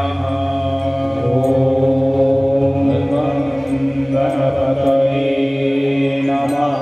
नमः। ॐ गणपतये नमः।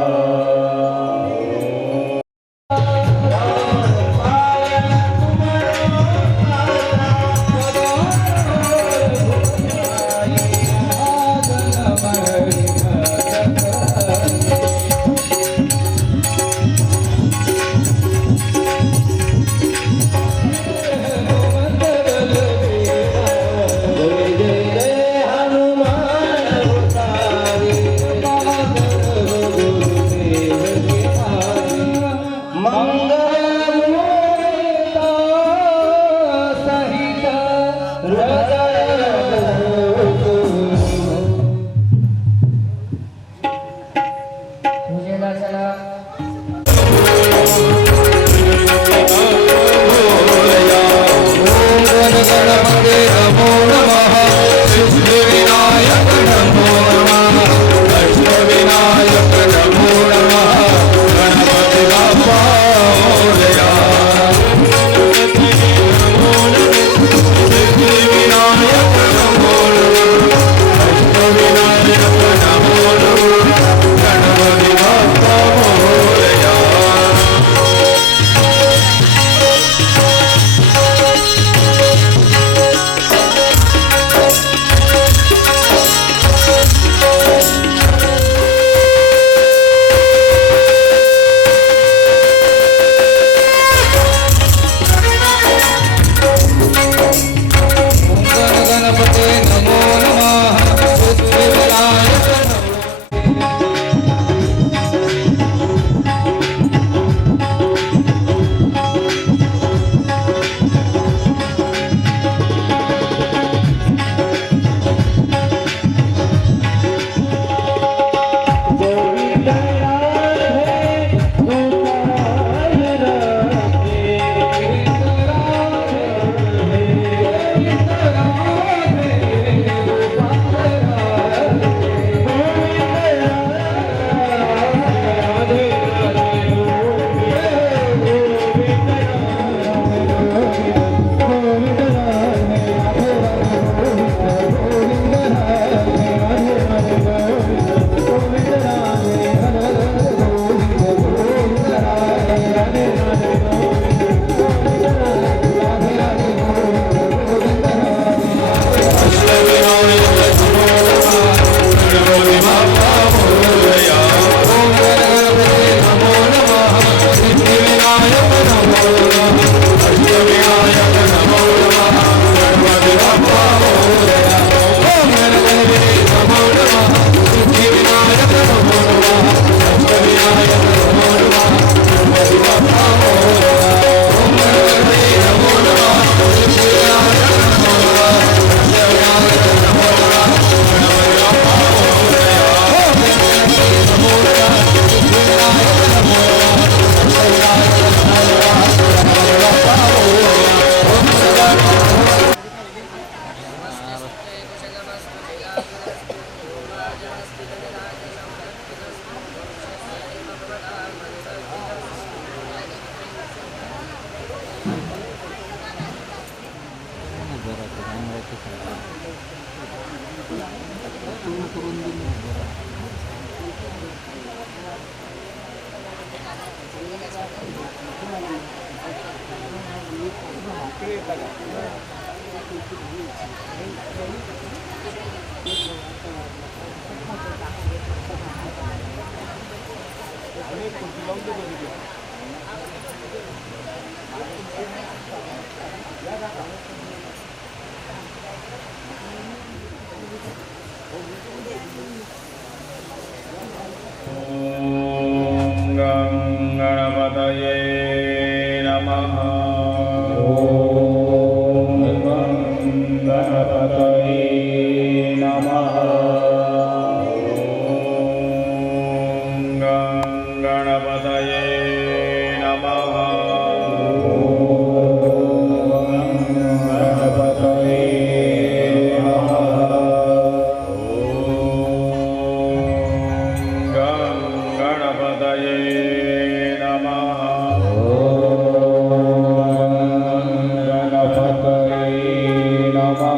नमः।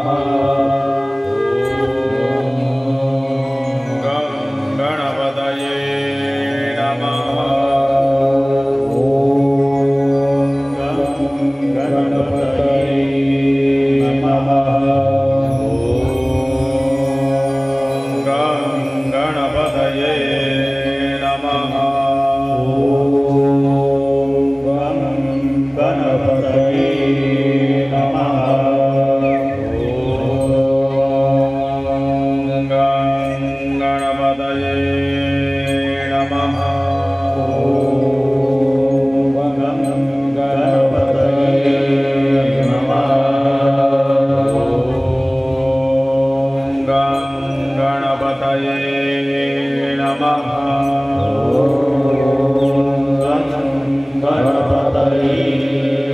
गणपतये नमः। गणपतये नमः। गणपतये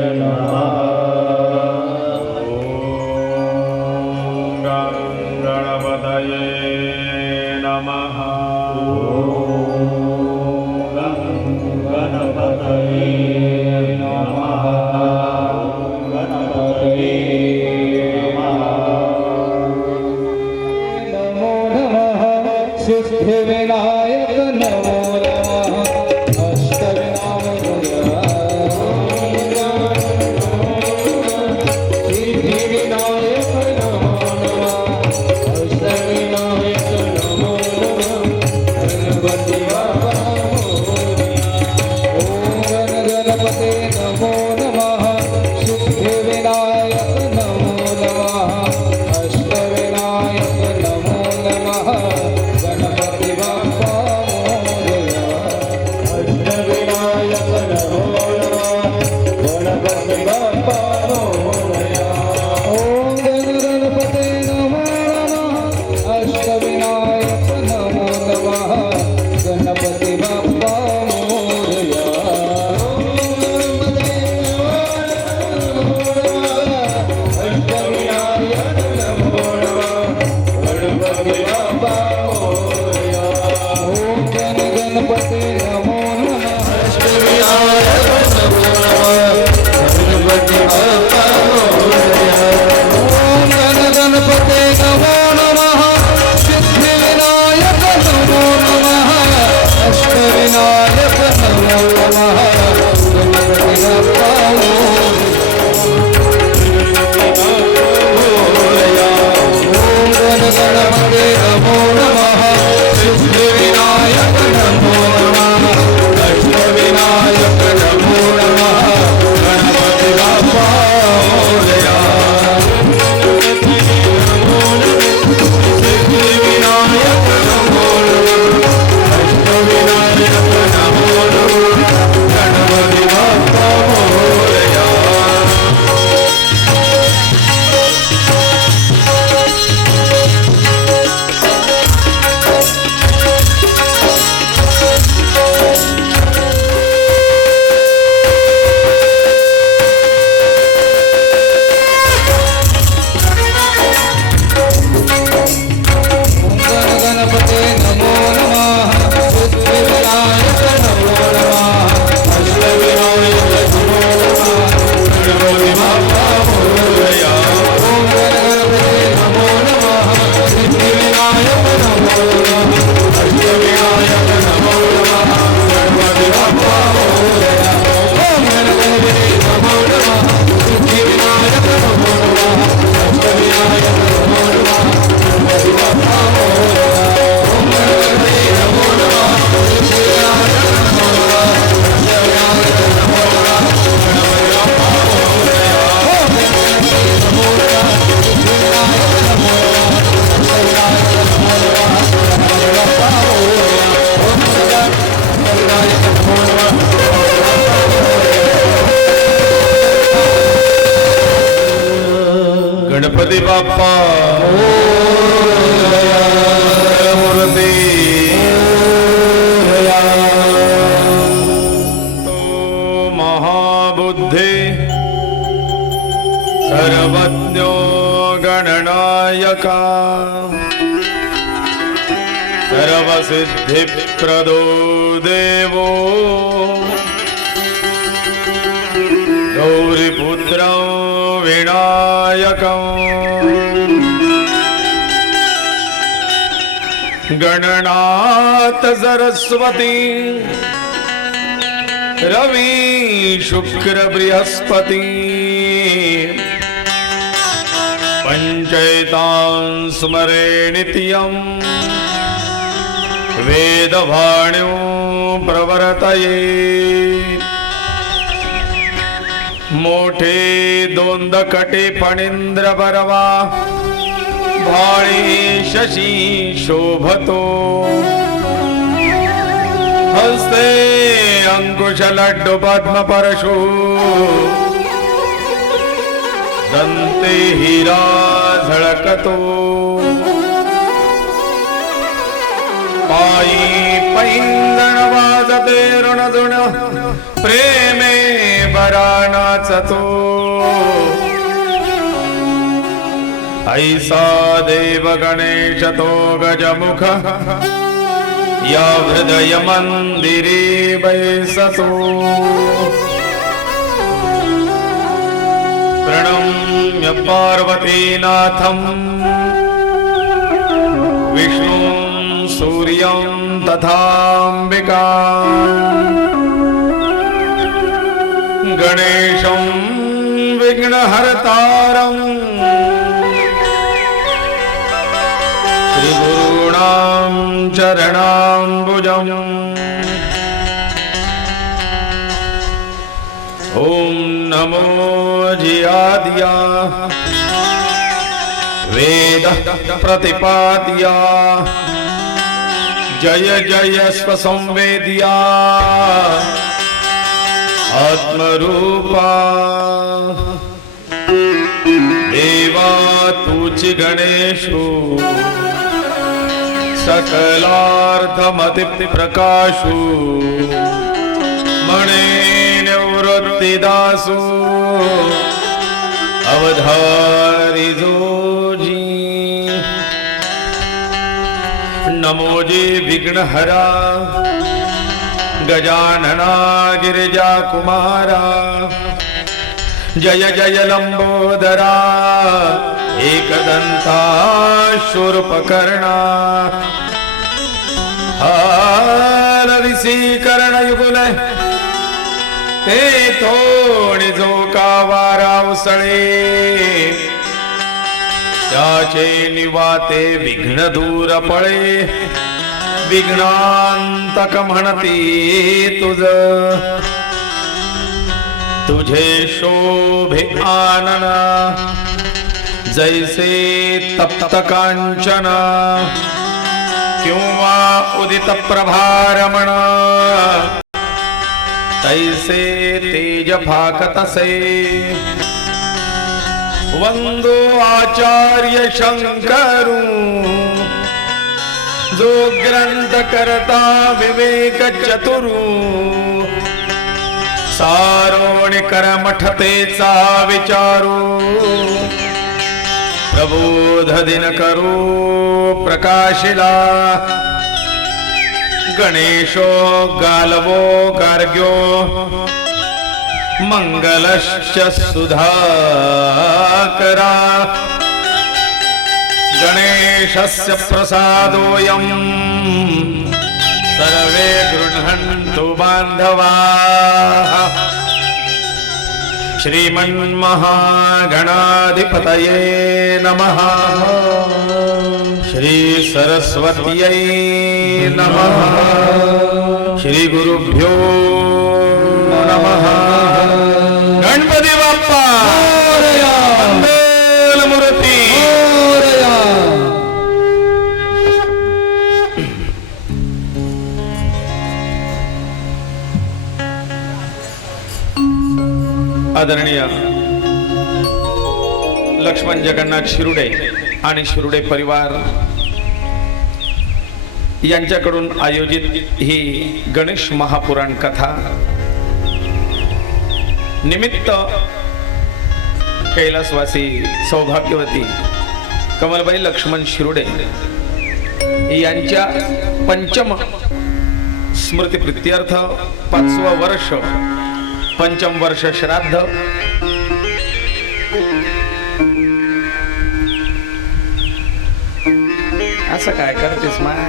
नमः। सिद्धिविनायक नमो नमः। अष्टविनायक सिद्धिविनायक नमो नमः। अष्टविनायक नमो नमः। गणपति बाबा ओम गणपते नमो नमः। सिद्धिविनायक नमो नमः। अष्टविनायक नमो नमः। गणपति बाप्पा मोरया। अष्टविनायक नमो नमः। गणपति बाप्पा मोरया। ओम गणपते नमो नमः। अष्टविनायक नमो नमः। गणपति बाप्पा मोरया। अष्टविनायक नमो नमः। गणपति बाप्पा मोरया। ओम गणपते नमो नमः। अष्टविनायक नमो नमः। गणपति बाप्पा मोरया। ओम गणपते नमो नमः। सिद्धिविनायक नमो नमः। अष्टविनायक नमो नमः। गणपति बाप्पा मोरया। ओम गणपते नमो नमः। सिद्धिविनायक नमो नमः। अष्टविनायक नमो नमः। गणपति बाप्पा मोरया। सिद्धिविनायक नमो नमः। अष्टविनायक नमो नमः। गणपति बाप्पा मोरया। गणपते नमो नमः। सिद्धिविनायक नमो नमः। अष्टविनायक नमो नमः। गणपति बाप्पा मोरया। ओम गणपते नमो नमः। सिद्धिविनायक नमो नमः। अष्टविनायक नमो नमः। गणपति बाप्पा मोरया। ओम गणपते नमो नमः। सिद्धिविनायक नमो नमः। अष्टविनायक नमो नमः। गणपति बाप्पा मोरया। ओम गणपते नमो नमः। सिद्धिविनायक नमो नमः। अष्टविनायक नमो नमः। गणपति बाप्पा मोरया। ओम गणपते नमो नमः। सिद्धिविनायक नमो नमः। अष्टविनायक नमो नमः। गणपति बाप्पा मोरया। ओम गणपते नमो नमः। गणपति बाप्पा मूर्ति तो महाबुद्धि सर्वज्ञो गणनायका सर्वसिद्धिप्रदो देवो गौरीपुत्रं विनायकं गणनाथ सरस्वती रवि शुक्र बृहस्पति पंचैतां स्मरे नित्यं वेदवाण्यो प्रवर्तये मोठे दोंदकटे फणींद्र बरवा भाळे शशी शोभतो हस्ते अंकुश लड्डू पद्म परशु दंते हिरा झळकतो पायी पैंजण वाजते ऋणजुण प्रेमे बरा नाचतो ऐसा देव गणेश तो गजमुख या हृदय मंदिरे बैसतो प्रणम्य पार्वतीनाथं विष्णुं सूर्यं तथाम्बिका गणेशं विघ्नहर्तारं श्रीगुरूणां चरणाम्बुजम् ॐ नमो जियादिया वेद प्रतिपाद्या जय जय स्वसंवेद्या आत्मरूपा देवा तुझी गणेशो सकलार्थमति प्रकाशो मणे निवृत्तिदासो अवधारी जोजी नमो जी विघ्नहरा गजानना गिरिजा कुमारा जय जय लंबोदरा एकदंता शूर्पकर्णा हालविशीकरण ते थोडी जो का वारा उसळे त्याचे निवाते विघ्न दूर पळे विघ्नांतक म्हणती तुझे शोभे आनना जैसे तप्त कांचना किंवा उदित प्रभारमण तैसे तेज फाकतसे वंदो आचार्य शंकरू जो ग्रंथ करता विवेक चतुरू सारोणी करमठतेचा विचारू प्रबोध दिन करू प्रकाशिला गणेशो गालवो गार्ग्यो मंगलश्च सुधाकरा गणेशस्य प्रसादोऽयं सर्वे गृह्णन्तु बान्धवाः श्रीमन्महागणाधिपतये नमः श्री सरस्वत्यै नमः श्री गुरुभ्यो नमः गणपती बाप्पा मंगलमूर्ती आदरणीय लक्ष्मण जगन्नाथ शिरुडे आणि शिरुडे परिवार यांच्याकडून आयोजित ही गणेश महापुराण कथा निमित्त कैलासवासी सौभाग्यवती कमलबाई लक्ष्मण शिरुडे यांच्या पंचम स्मृती प्रीत्यर्थ 5वं वर्ष पंचम वर्ष श्राद्ध असं काय करतेस माय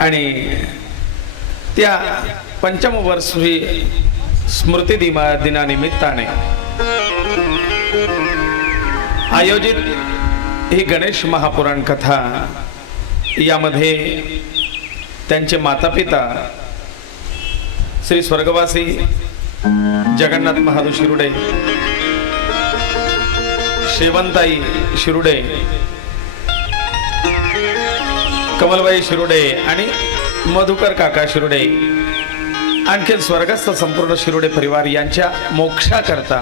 आणि त्या पंचम वर्षी स्मृती दिनानिमित्ताने आयोजित ही गणेश महापुराण कथा, यामध्ये त्यांचे माता पिता श्री स्वर्गवासी जगन्नाथ महादेव शिरुडे, शेवंताई शिरुडे, कमलबाई शिरुडे आणि मधुकर काका शिरुडे, आणखी स्वर्गस्थ संपूर्ण शिरुडे परिवार यांच्या मोक्षाकरता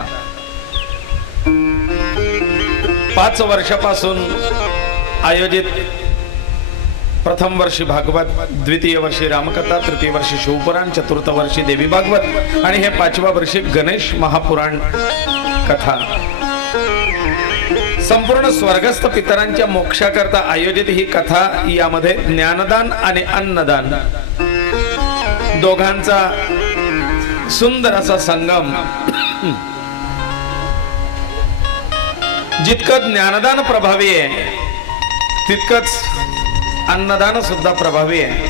5 वर्षापासून आयोजित प्रथम वर्षी भागवत, द्वितीय वर्षी रामकथा, तृतीय वर्षी शिवपुराण, चतुर्थ वर्षी देवी भागवत आणि हे 5व्या वर्षी गणेश महापुराण कथा संपूर्ण स्वर्गस्थ पितरांच्या मोक्षाकरता आयोजित ही कथा, यामध्ये ज्ञानदान आणि अन्नदान दोघांचा सुंदर असा संगम. जितकं ज्ञानदान प्रभावी आहे तितकंच अन्नदान सुद्धा प्रभावी आहे.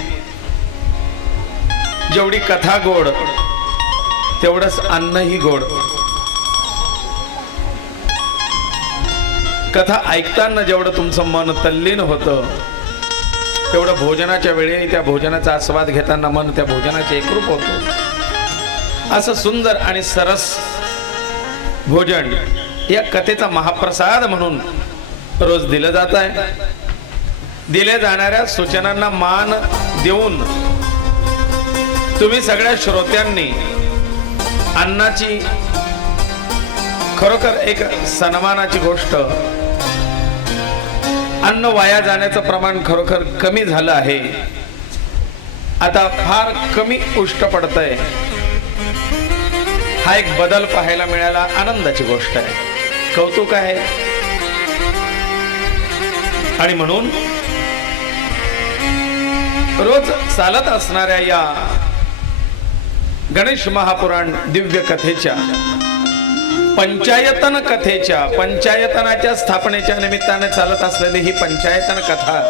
जेवढी कथा गोड तेवढंच अन्नही गोड. कथा ऐकताना जेवढं तुमचं मन तल्लीन होतं तेवढं भोजनाच्या वेळी त्या भोजनाचा आस्वाद घेताना मन त्या भोजनाचे एकरूप होतं. असं सुंदर आणि सरस भोजन या कथेचा महाप्रसाद म्हणून रोज दिलं जात आहे. दिल्या जाणाऱ्या सूचनांना मान देऊन तुम्ही सगळ्या श्रोत्यांनी अन्नाची खरोखर एक सन्मानाची गोष्ट, अन्न वाया जाण्याचं प्रमाण खरोखर कमी झालं आहे. आता फार कमी उष्ट पडतंय. हा एक बदल पाहायला मिळाला, आनंदाची गोष्ट आहे, कौतुक आहे. आणि म्हणून रोज चालत असणाऱ्या या गणेश महापुराण दिव्य कथेच्या पंचायतन कथेच्या, पंचायतनाच्या स्थापनेच्या निमित्ताने चालत असलेली ही पंचायतन कथा,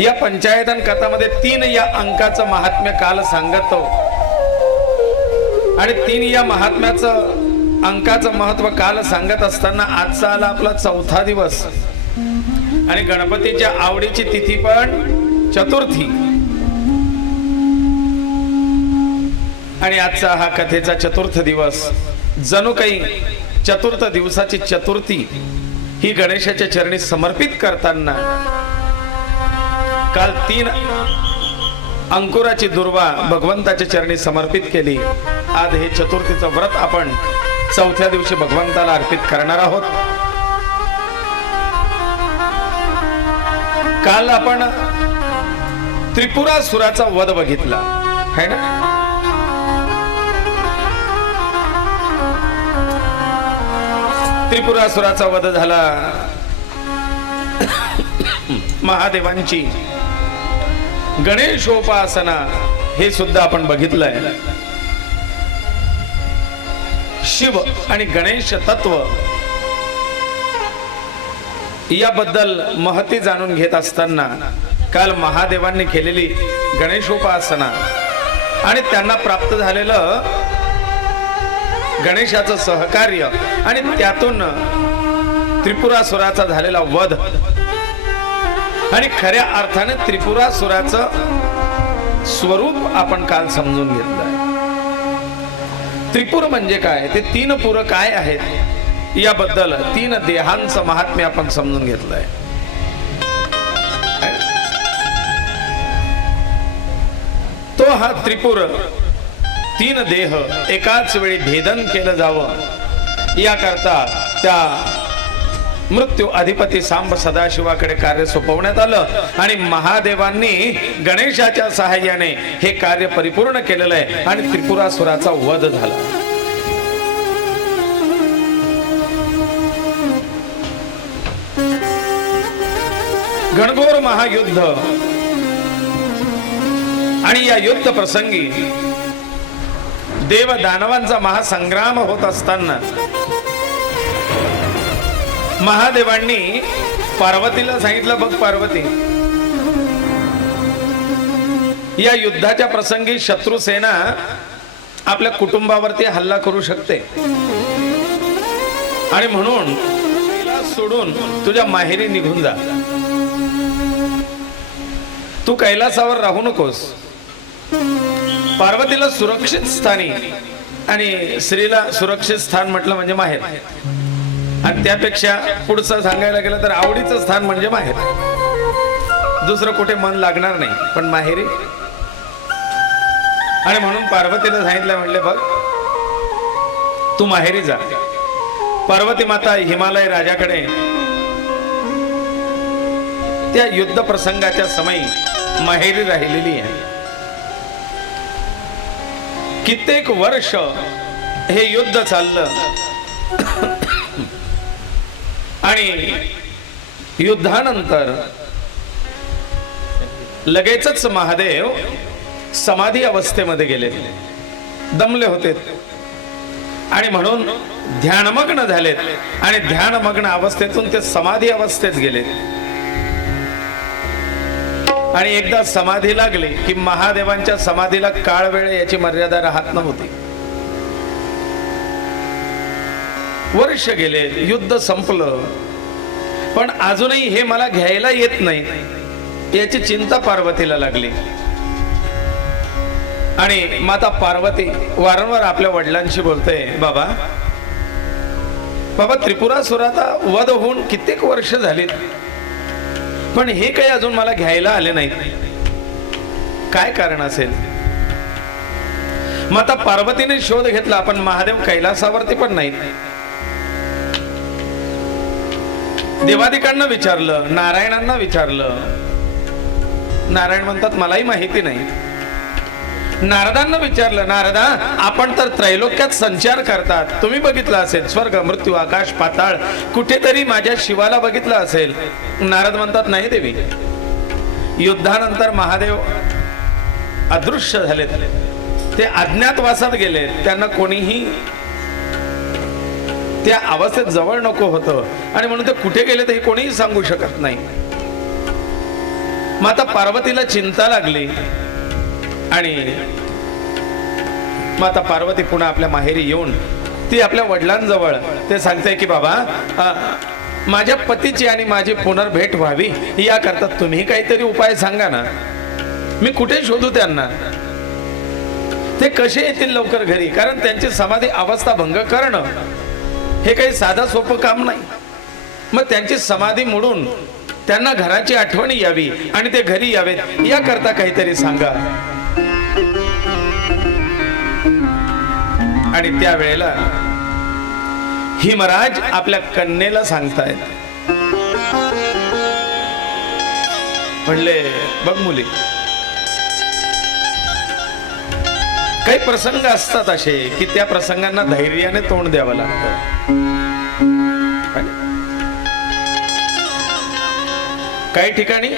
या पंचायतन कथामध्ये 3 या अंकाचं महात्म्य काल सांगतो आणि 3 या महात्म्याचं अंकाचं महत्व काल सांगत असताना आजचा आला आपला 4था दिवस आणि गणपतीच्या आवडीची तिथी पण चतुर्थी. आणि आजचा हा कथेचा चतुर्थ दिवस, जणू काही चतुर्थ दिवसाची चतुर्थी ही गणेशाच्या चरणी समर्पित करताना काल 3 अंकुराची दुर्वा भगवंताच्या चरणी समर्पित केली. आज हे चतुर्थीचं व्रत आपण 4थ्या दिवशी भगवंताला अर्पित करणार आहोत. काल आपण त्रिपुरासुराचा वध बघितला है ना. त्रिपुरासुराचा वध झाला. महादेवांची गणेशोपासना हे सुद्धा आपण बघितलंय. शिव आणि गणेश तत्व याबद्दल महती जाणून घेत असताना काल महादेवांनी केलेली गणेशोपासना आणि त्यांना प्राप्त झालेलं गणेशाचं सहकार्य आणि त्यातून त्रिपुरासुराचा झालेला वध आणि खऱ्या अर्थाने त्रिपुरासुराचं स्वरूप आपण काल समजून घेतलंय. त्रिपुर म्हणजे काय, ते 3 पुर काय आहेत याबद्दल 3 देहांचं महात्म्य आपण समजून घेतलंय. तो हा त्रिपुर 3 देह एकाच वेळी भेदन केलं जावं याकरता त्या मृत्यू अधिपती सांब सदाशिवाकडे कार्य सोपवण्यात आलं आणि महादेवांनी गणेशाच्या सहाय्याने हे कार्य परिपूर्ण केलेलं आहे आणि त्रिपुरासुराचा वध झाला. घनघोर महायुद्ध आणि या युद्ध प्रसंगी देव दानवांचा महासंग्राम होत असताना महादेवांनी पार्वतीला सांगितलं, बघ पार्वती, या युद्धाच्या प्रसंगी शत्रुसेना आपल्या कुटुंबावरती हल्ला करू शकते आणि म्हणून तिला सोडून तुझ्या माहेरी निघून जा. तू कैलासावर राहू नकोस. पार्वतीला सुरक्षित स्थानी आणि स्त्रीला सुरक्षित स्थान म्हटलं म्हणजे माहेर, आणि त्यापेक्षा पुढचं सांगायला गेलं तर आवडीचं स्थान म्हणजे माहेर. दुसरं कुठे मन लागणार नाही, पण माहेरी. आणि म्हणून पार्वतीला सांगितलं, म्हणले बघ तू माहेरी जा. पार्वती माता हिमालय राजाकडे त्या युद्ध प्रसंगाच्या समयी माहेरी राहिलेली आहे. कित्येक वर्ष हे युद्ध चाललं आणि युद्धानंतर लगेचच महादेव समाधी अवस्थेमध्ये गेले, दमले होते आणि म्हणून ध्यानमग्न झालेत आणि ध्यानमग्न अवस्थेतून ते समाधी अवस्थेत गेले. आणि एकदा समाधी लागली की महादेवांच्या समाधीला काळ वेळ याची मर्यादा राहत नव्हती. वर्ष गेले, युद्ध संपलं, पण अजूनही हे मला घ्यायला येत नाही याची चिंता पार्वतीला लागली. आणि माता पार्वती वारंवार आपल्या वडिलांशी बोलते, बाबा बाबा त्रिपुरासुराचा वध होऊन कित्येक वर्ष झालीत, पण हे काही अजून मला घ्यायला आले नाहीत, काय कारण असेल. माता पार्वतीने शोध घेतला, पण महादेव कैलासावरती पण नाही. देवादिकांना विचारलं, नारायणांना विचारलं. नारायण म्हणतात मलाही माहिती नाही. नारदांना विचारलं, नारदा आपण तर त्रैलोक्यात संचार करतात, तुम्ही बघितलं असेल स्वर्ग मृत्यू आकाश पाताळ, कुठेतरी माझ्या शिवाला बघितलं असेल. नारद म्हणतात नाही देवी, युद्धानंतर महादेव अदृश्य झालेत, ते अज्ञातवासात गेले, त्यांना कोणीही त्या अवस्थेत जवळ नको होतं आणि म्हणून ते कुठे गेले ते कोणीही सांगू शकत नाही. माता पार्वतीला चिंता लागली आणि माता पार्वती पुन्हा आपल्या माहेरी येऊन ती आपल्या वडिलांजवळ ते सांगते की बाबा माझ्या पतीची आणि माझी पुनर्भेट व्हावी याकरता तुम्ही काहीतरी उपाय सांगा ना, मी कुठे शोधू त्यांना, ते कसे येतील लवकर घरी, कारण त्यांची समाधी अवस्था भंग करणं हे काही साधं सोपं काम नाही. मग त्यांची समाधी मोडून त्यांना घराची आठवण यावी आणि ते घरी यावेत याकरता काहीतरी सांगा. आणि त्यावेळेला हिमराज आपल्या कन्येला सांगतायत, म्हणले बघ मुली, काही प्रसंग असतात असे की त्या प्रसंगांना धैर्याने तोंड द्यावं लागतं. काही ठिकाणी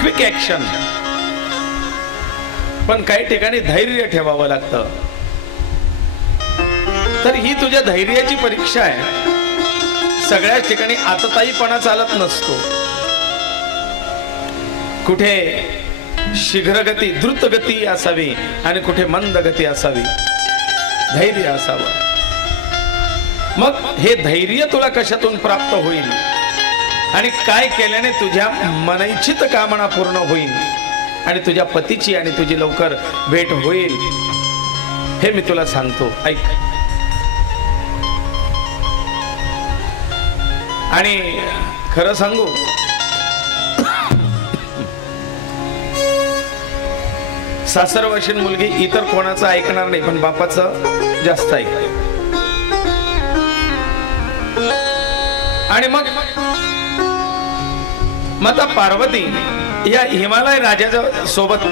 क्विक ऍक्शन, पण काही ठिकाणी धैर्य ठेवावं लागतं. तर ही तुझ्या धैर्याची परीक्षा आहे. सगळ्याच ठिकाणी आतताईपणा चालत नसतो. कुठे शीघ्रगती द्रुत गती असावी आणि कुठे मंद गती असावी, धैर्य असावं. मग हे धैर्य तुला कशातून प्राप्त होईल आणि काय केल्याने तुझ्या मनइच्छित कामना पूर्ण होईल आणि तुझ्या पतीची आणि तुझी लवकर भेट होईल हे मी तुला सांगतो, ऐक. आणि खरं सांगू, सासरवाशीन मुलगी इतर कोणाचं ऐकणार नाही, पण बापाचं जास्त ऐकते. आणि मग माता पार्वती या हिमालय राजाच्या सोबत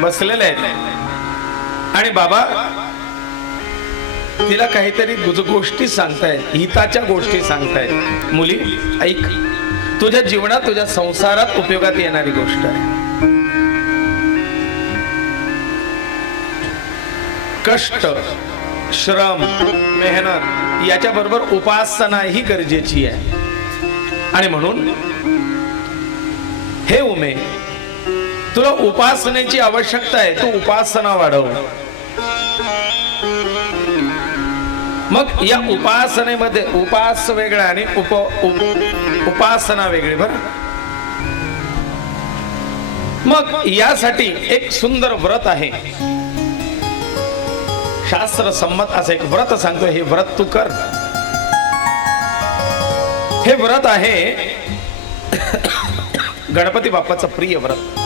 बसलेल्या आहेत आणि बाबा तिला काहीतरी गोष्टी सांगतायत, हिताच्या गोष्टी सांगतायत. मुली ऐक, तुझ्या जीवनात तुझ्या संसारात उपयोगात येणारी गोष्ट आहे. कष्ट, श्रम, मेहनत याच्या बरोबर उपासना ही गरजेची आहे. आणि म्हणून हे उमे, तुला उपासनेची आवश्यकता आहे, तू उपासना वाढव. मग या उपासनेमध्ये उपास वेगळा आणि उपासना वेगळी. बरं, मग यासाठी एक सुंदर व्रत आहे, शास्त्र संमत असं एक व्रत सांगतो. हे व्रत तू कर. हे व्रत आहे गणपती बाप्पाचं प्रिय व्रत.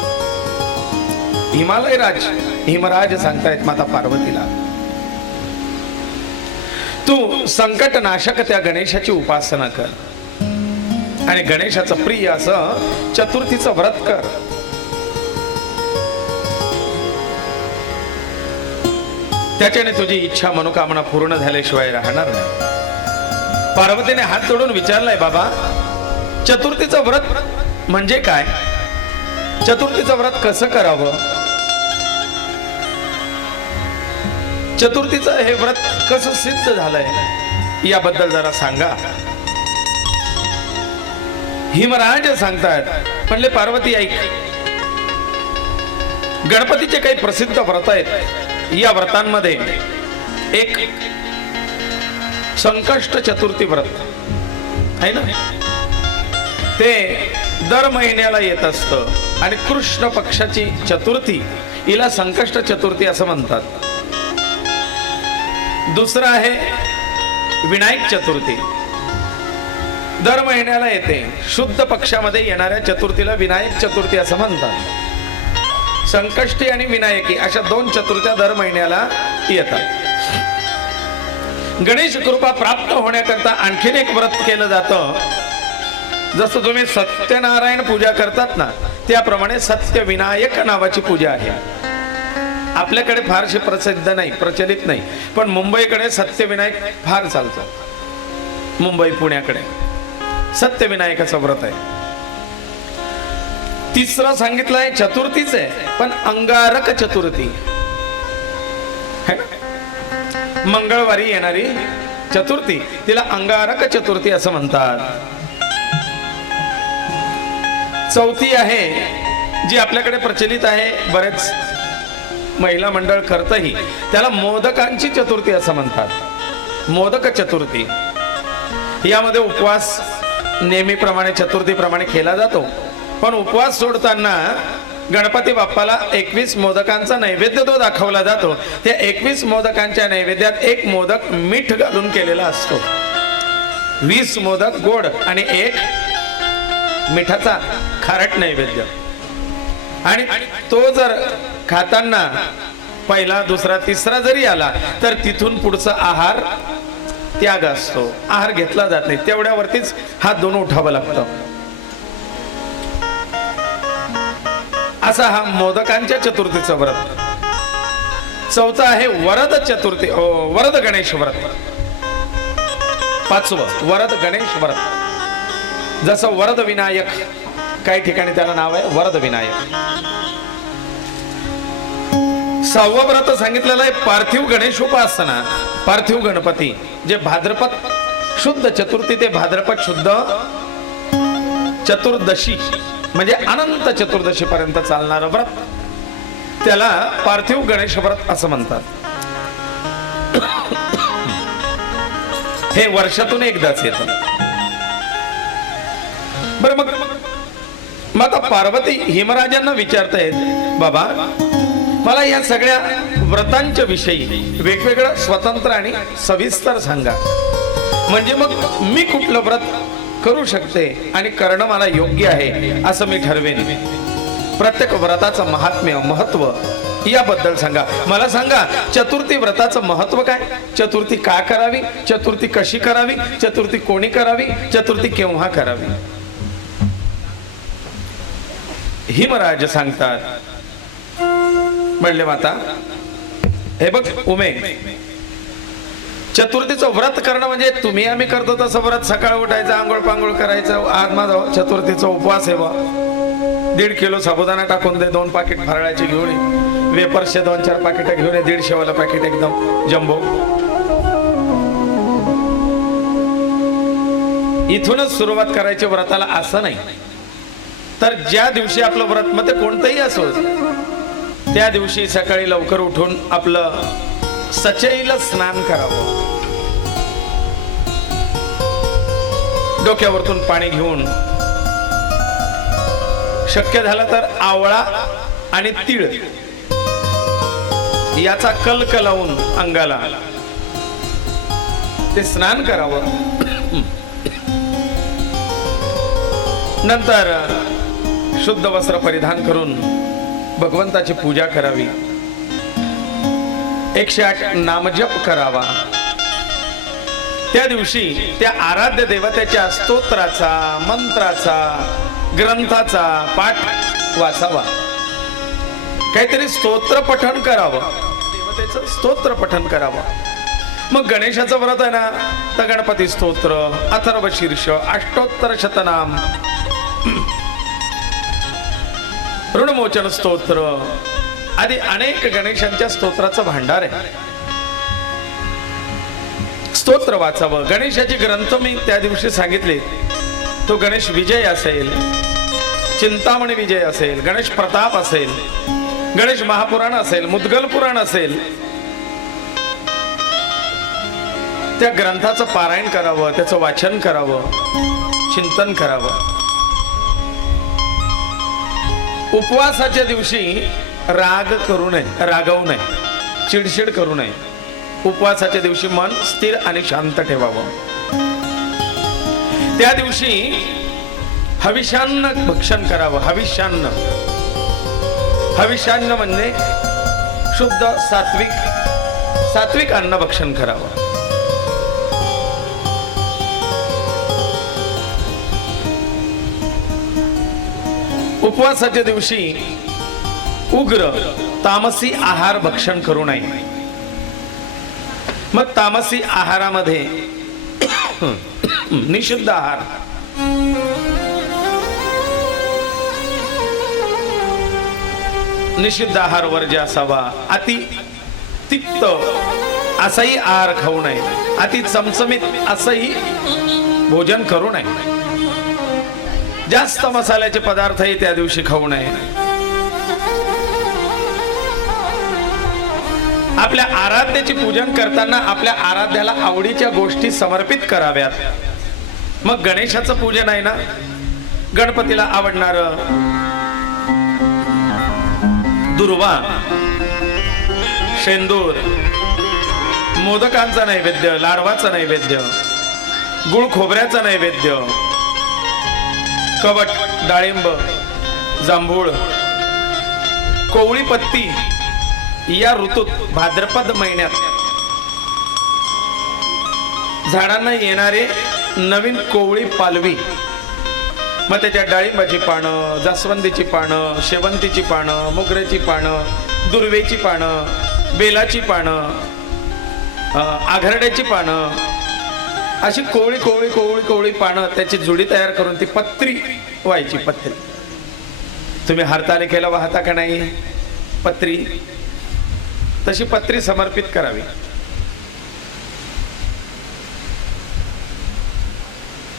हिमराज सांगतायत माता पार्वतीला, तू संकट नाशक त्या गणेशाची उपासना कर आणि गणेशाचं प्रिय असं चतुर्थीचं व्रत कर. त्याच्याने तुझी इच्छा मनोकामना पूर्ण झाल्याशिवाय राहणार नाही. पार्वतीने हात जोडून विचारलाय, बाबा चतुर्थीचं व्रत म्हणजे काय? चतुर्थीचं व्रत कसं करावं? चतुर्थीचं हे व्रत कसं सिद्ध झालंय याबद्दल जरा सांगा. हिमराज सांगतात, म्हणले पार्वती ऐक, गणपतीचे काही प्रसिद्ध व्रत आहेत. या व्रतांमध्ये एक संकष्ट चतुर्थी व्रत आहे ना, ते दर महिन्याला येत असतं आणि कृष्ण पक्षाची चतुर्थी हिला संकष्ट चतुर्थी असं म्हणतात. दुसरं आहे विनायक चतुर्थी, दर महिन्याला येते. शुद्ध पक्षामध्ये येणाऱ्या चतुर्थीला विनायक चतुर्थी असं म्हणतात. संकष्टी आणि विनायकी अशा दोन चतुर्थ्या दर महिन्याला येतात. गणेश कृपा प्राप्त होण्याकरता आणखीन एक व्रत केलं जातं. जसं तुम्ही सत्यनारायण पूजा करतात ना, त्याप्रमाणे सत्यविनायक नावाची पूजा आहे. आपल्याकडे फारशी प्रसिद्ध नाही, प्रचलित नाही, पण मुंबईकडे सत्यविनायक फार चालतो. मुंबई पुण्याकडे सत्यविनायकाचं व्रत आहे. तिसरं सांगितलं आहे चतुर्थीच आहे, पण अंगारक चतुर्थी है ना, मंगळवारी येणारी चतुर्थी, तिला अंगारक चतुर्थी असं म्हणतात. चौथी आहे जी आपल्याकडे प्रचलित आहे, बरेच महिला मंडळ करतही, त्याला मोदकांची चतुर्थी असं म्हणतात. मोदक चतुर्थी यामध्ये उपवास नेहमीप्रमाणे चतुर्थीप्रमाणे केला जातो, पण उपवास सोडताना गणपती बाप्पाला 21 मोदकांचा नैवेद्य तो दाखवला जातो. त्या 21 मोदकांच्या नैवेद्यात एक मोदक मीठ घालून केलेला असतो. 20 मोदक गोड आणि एक मिठाचा खारट नैवेद्य. आणि तो जर खाताना पहिला दुसरा तिसरा जरी आला तर तिथून पुढचा आहार त्याग असतो, आहार घेतला जात नाही. तेवढ्यावरतीच हात दोन उठावं लागतं. असा हा मोदकांच्या चतुर्थीचं व्रत. चौथा आहे वरद चतुर्थी, वरद गणेश व्रत. पाचवं वरद गणेश व्रत. जसं वरद विनायक, काही ठिकाणी त्याला नाव आहे वरद विनायक. सहावं व्रत सांगितलेलं आहे पार्थिव गणेश उपासना. पार्थिव गणपती जे भाद्रपद शुद्ध चतुर्थी ते भाद्रपद शुद्ध चतुर्दशी म्हणजे अनंत चतुर्दशी पर्यंत चालणारं व्रत, त्याला पार्थिव गणेश व्रत असं म्हणतात. हे वर्षातून एकदाच येतं. बरं, मग माता पार्वती हिमराजांना विचारतायत, बाबा मला या सगळ्या व्रतांच्या विषयी वेगवेगळं स्वतंत्र आणि सविस्तर सांगा, म्हणजे मग मी कुठलं व्रत करू शकते आणि करणं मला योग्य आहे असं मी ठरवेन. प्रत्येक व्रताचं महात्म्य महत्व याबद्दल सांगा. मला सांगा चतुर्थी व्रताचं महत्व काय, चतुर्थी का करावी, चतुर्थी कशी करावी, चतुर्थी कोणी करावी, चतुर्थी केव्हा करावी. हिमराज सांगतात, म्हणले माता हे बघ उमे, चतुर्थीचं व्रत करणं म्हणजे तुम्ही आम्ही करतो तसं व्रत, सकाळ उठायचं, आंघोळ पांघोळ करायचं. आज माझा चतुर्थीचा उपवास आहे बा, 1.5 किलो साबुदाणा टाकून दे, 2 पाकिट फराळाचे घेऊन ये, वेपर्सचे 2-4 पाकिट घेऊन ये, 150 वाला पाकिट एकदम जम्बो. इथूनच सुरुवात करायची व्रताला असं नाही. तर ज्या दिवशी आपलं व्रत, मग ते कोणतंही असो, त्या दिवशी सकाळी लवकर उठून आपलं सचैल स्नान करावं. डोक्यावरतून पाणी घेऊन शक्य झालं तर आवळा आणि तीळ याचा कल्क लावून अंगाला ते स्नान करावं. नंतर शुद्ध वस्त्र परिधान करून भगवंताची पूजा करावी. 108 नामजप करावा. त्या दिवशी त्या आराध्य देवतेच्या स्तोत्राचा, मंत्राचा, ग्रंथाचा पाठ वाचावा. काहीतरी स्तोत्र पठण करावं, देवतेचं स्तोत्र पठण करावं. मग गणेशाचं व्रत आहे ना, तर गणपती स्तोत्र, अथर्व शीर्ष, अष्टोत्तर शतनाम, ऋणमोचन स्तोत्र आदी अनेक गणेशांच्या स्तोत्राचं भांडार आहे. स्तोत्र वाचावं. गणेशाचे ग्रंथ मी त्या दिवशी सांगितले. तो गणेश विजय असेल, चिंतामणी विजय असेल, गणेश प्रताप असेल, गणेश महापुराण असेल, मुद्गल पुराण असेल, त्या ग्रंथाचं पारायण करावं, त्याचं वाचन करावं, चिंतन करावं. उपवासाच्या दिवशी राग करू नये, रागवू नये, चिडचिड करू नये. उपवासाच्या दिवशी मन स्थिर आणि शांत ठेवावं. त्या दिवशी हविष्यान्न भक्षण करावं. हविष्यान्न, हविष्यान्न म्हणजे शुद्ध सात्विक अन्न भक्षण करावं. उपवासाच्या दिवशी उग्र तामसी आहार भक्षण करू नये. मग तामसी आहारामध्ये निषिद्ध आहार, निषिद्ध आहार वर्ज्य असावा. अति तिक्त असाही आहार खाऊ नये. अति चमचमीत असंही भोजन करू नये. जास्त मसाल्याचे पदार्थही त्या दिवशी खाऊ नये. आपल्या आराध्याचे पूजन करताना आपल्या आराध्याला आवडीच्या गोष्टी समर्पित कराव्यात. मग गणेशाचं पूजन आहे ना, गणपतीला आवडणार दुर्वा, शेंदूर, मोदकांचा नैवेद्य, लाडवाचं नैवेद्य, गुळ खोबऱ्याचं नैवेद्य, कवट, डाळिंब, जांभूळ, कोवळी पत्ती या ऋतूत भाद्रपद महिन्यात झाडांना येणारे नवीन कोवळी पालवी, मग त्याच्या डाळिंबाची पानं, जास्वंदीची पानं, शेवंतीची पानं, मोगऱ्याची पानं, दुर्वेची पानं, बेलाची पानं, आघरड्याची पानं, अशी कोवळी कोवळी कोवळी कोवळी पानं त्याची जुडी तयार करून ती पत्री व्हायची. पत्री तुम्ही हरतालिकेला वाहता का नाही पत्री, तशी पत्री समर्पित करावी.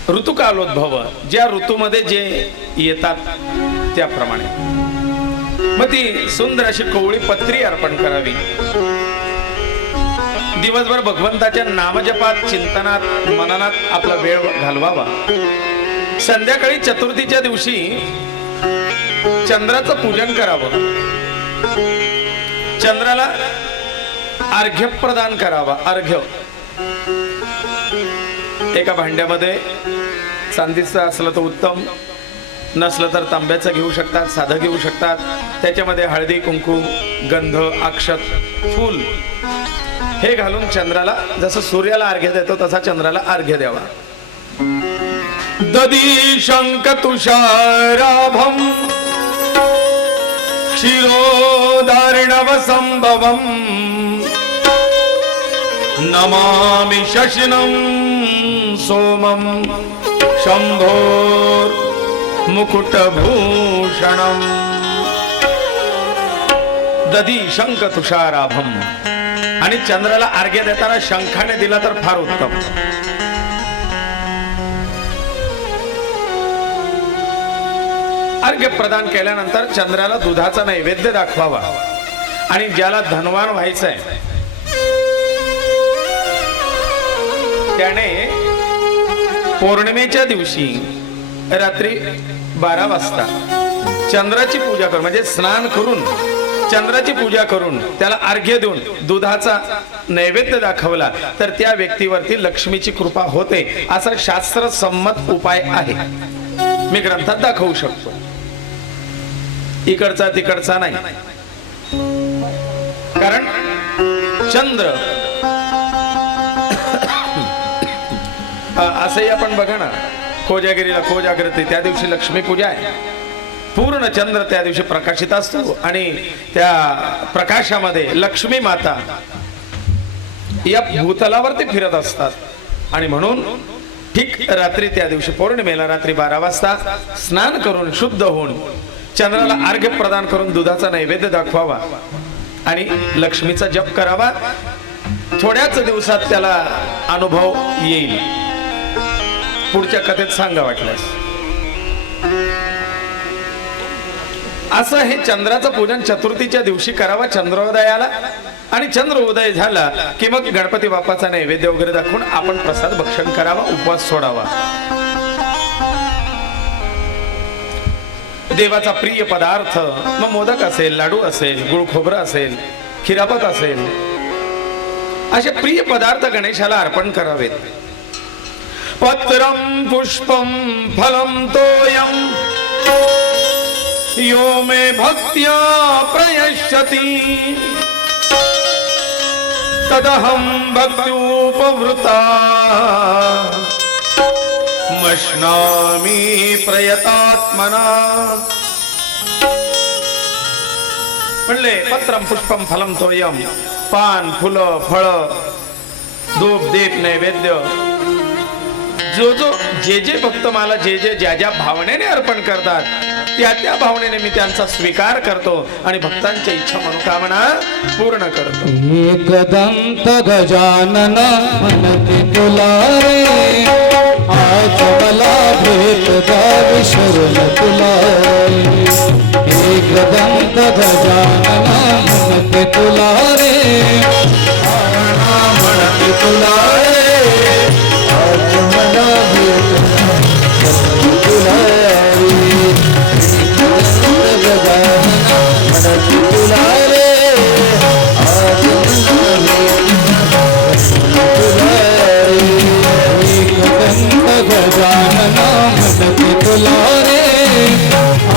ऋतुकालोद्भव, ज्या ऋतूमध्ये जे येतात त्याप्रमाणे मग ती सुंदर अशी कोवळी पत्री अर्पण करावी. दिवसभर भगवंताच्या नामजपात, चिंतनात, मननात आपला वेळ घालवावा. संध्याकाळी चतुर्थीच्या दिवशी चंद्राचं पूजन करावं. चंद्राला अर्घ्य प्रदान करावा. अर्घ्य एका भांड्यामध्ये चांदीचं असलं तर उत्तम, नसलं तर तांब्याचं घेऊ शकतात, साधं घेऊ शकतात. त्याच्यामध्ये हळदी, कुंकू, गंध, अक्षत, फूल हे घालून चंद्राला, जसं सूर्याला अर्घ्य देतो तसा चंद्राला अर्घ्य द्यावा. ददी शंख तुषाराभम क्षीरोदार्णव संभवम नमामि शशिनं सोमं शंभोर मुकुटभूषणम. ददी शंख तुषाराभम, आणि चंद्राला अर्घ्य देताना शंखाने दिला तर फार उत्तम. अर्घ्य प्रदान केल्यानंतर चंद्राला दुधाचा नैवेद्य दाखवावा आणि ज्याला धनवान व्हायचंय त्याने पौर्णिमेच्या दिवशी रात्री 12 वाजता चंद्राची पूजा करून म्हणजे स्नान करून चंद्राची पूजा करून त्याला अर्घ्य देऊन दुधाचा नैवेद्य दाखवला तर त्या व्यक्तीवरती लक्ष्मीची कृपा होते असा शास्त्र संमत उपाय आहे. मी ग्रंथात दाखवू शकतो, इकडचा तिकडचा नाही. कारण चंद्र असंही आपण बघा ना, कोजागिरीला कोजागृती त्या दिवशी लक्ष्मी पूजा आहे. पूर्ण चंद्र त्या दिवशी प्रकाशित असतो आणि त्या प्रकाशामध्ये लक्ष्मी माता या भूतलावरती फिरत असतात. आणि म्हणून ठीक रात्री त्या दिवशी पौर्णिमेला रात्री 12 वाजता स्नान करून शुद्ध होऊन चंद्राला अर्घ्य प्रदान करून दुधाचा नैवेद्य दाखवावा आणि लक्ष्मीचा जप करावा. थोड्याच दिवसात त्याला अनुभव येईल. पुढच्या कथेत सांगा वाटल्यास. असं हे चंद्राचं पूजन चतुर्थीच्या दिवशी करावा चंद्रोदयाला. आणि चंद्र उदय झाला की मग गणपती बाप्पाचा नैवेद्य वगैरे दाखवून आपण प्रसाद भक्षण करावा, उपवास सोडावा. देवाचा प्रिय पदार्थ मग मोदक असेल, लाडू असेल, गुळ खोबरं असेल, खिरापत असेल, असे प्रिय पदार्थ गणेशाला अर्पण करावेत. पत्रम पुष्पम फलम तोयम यो मे भक्त्या प्रयश्यति तदहं भक्त्युपवृता मश्नामि प्रयतात्मना. म्हणले पत्रम पुष्पम फलम तोयम, पान फुलं फळ धूप दीप नैवेद्य जो जे भक्त मला जे ज्या ज्या भावनेने अर्पण करतात त्या त्या भावनेने मी त्यांचा स्वीकार करतो आणि भक्तांच्या इच्छा मनोकामना पूर्ण करतो. एकदंत गजानन म्हणते तुला रे, आज मला भेट द्यावी शरण तुला रे. एकदंत गजानन म्हणते तुला रे, म्हणते तुला रे, आज मला भेट तुला रे.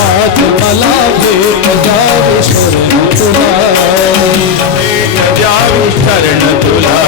आज मला भेट द्यावी शरण तुला द्यावी शरण तुला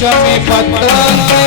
शमी पत्रांचे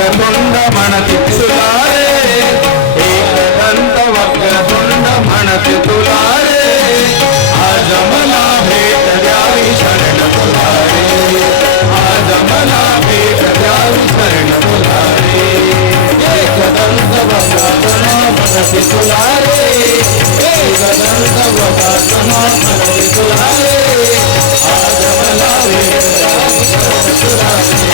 वक्रतुंड म्हणते तुला रे, एकदंत वक्रतुंड म्हणते तुला रे, आज मला भेट द्यावी शरण तुला रे, आज मला भेट द्यावी शरण तुला रे, एकदंत वक्रतुंड म्हणते तुला रे, एकदंत वक्रतुंड म्हणते तुला रे, आज मला भेट द्यावी शरण तुला रे,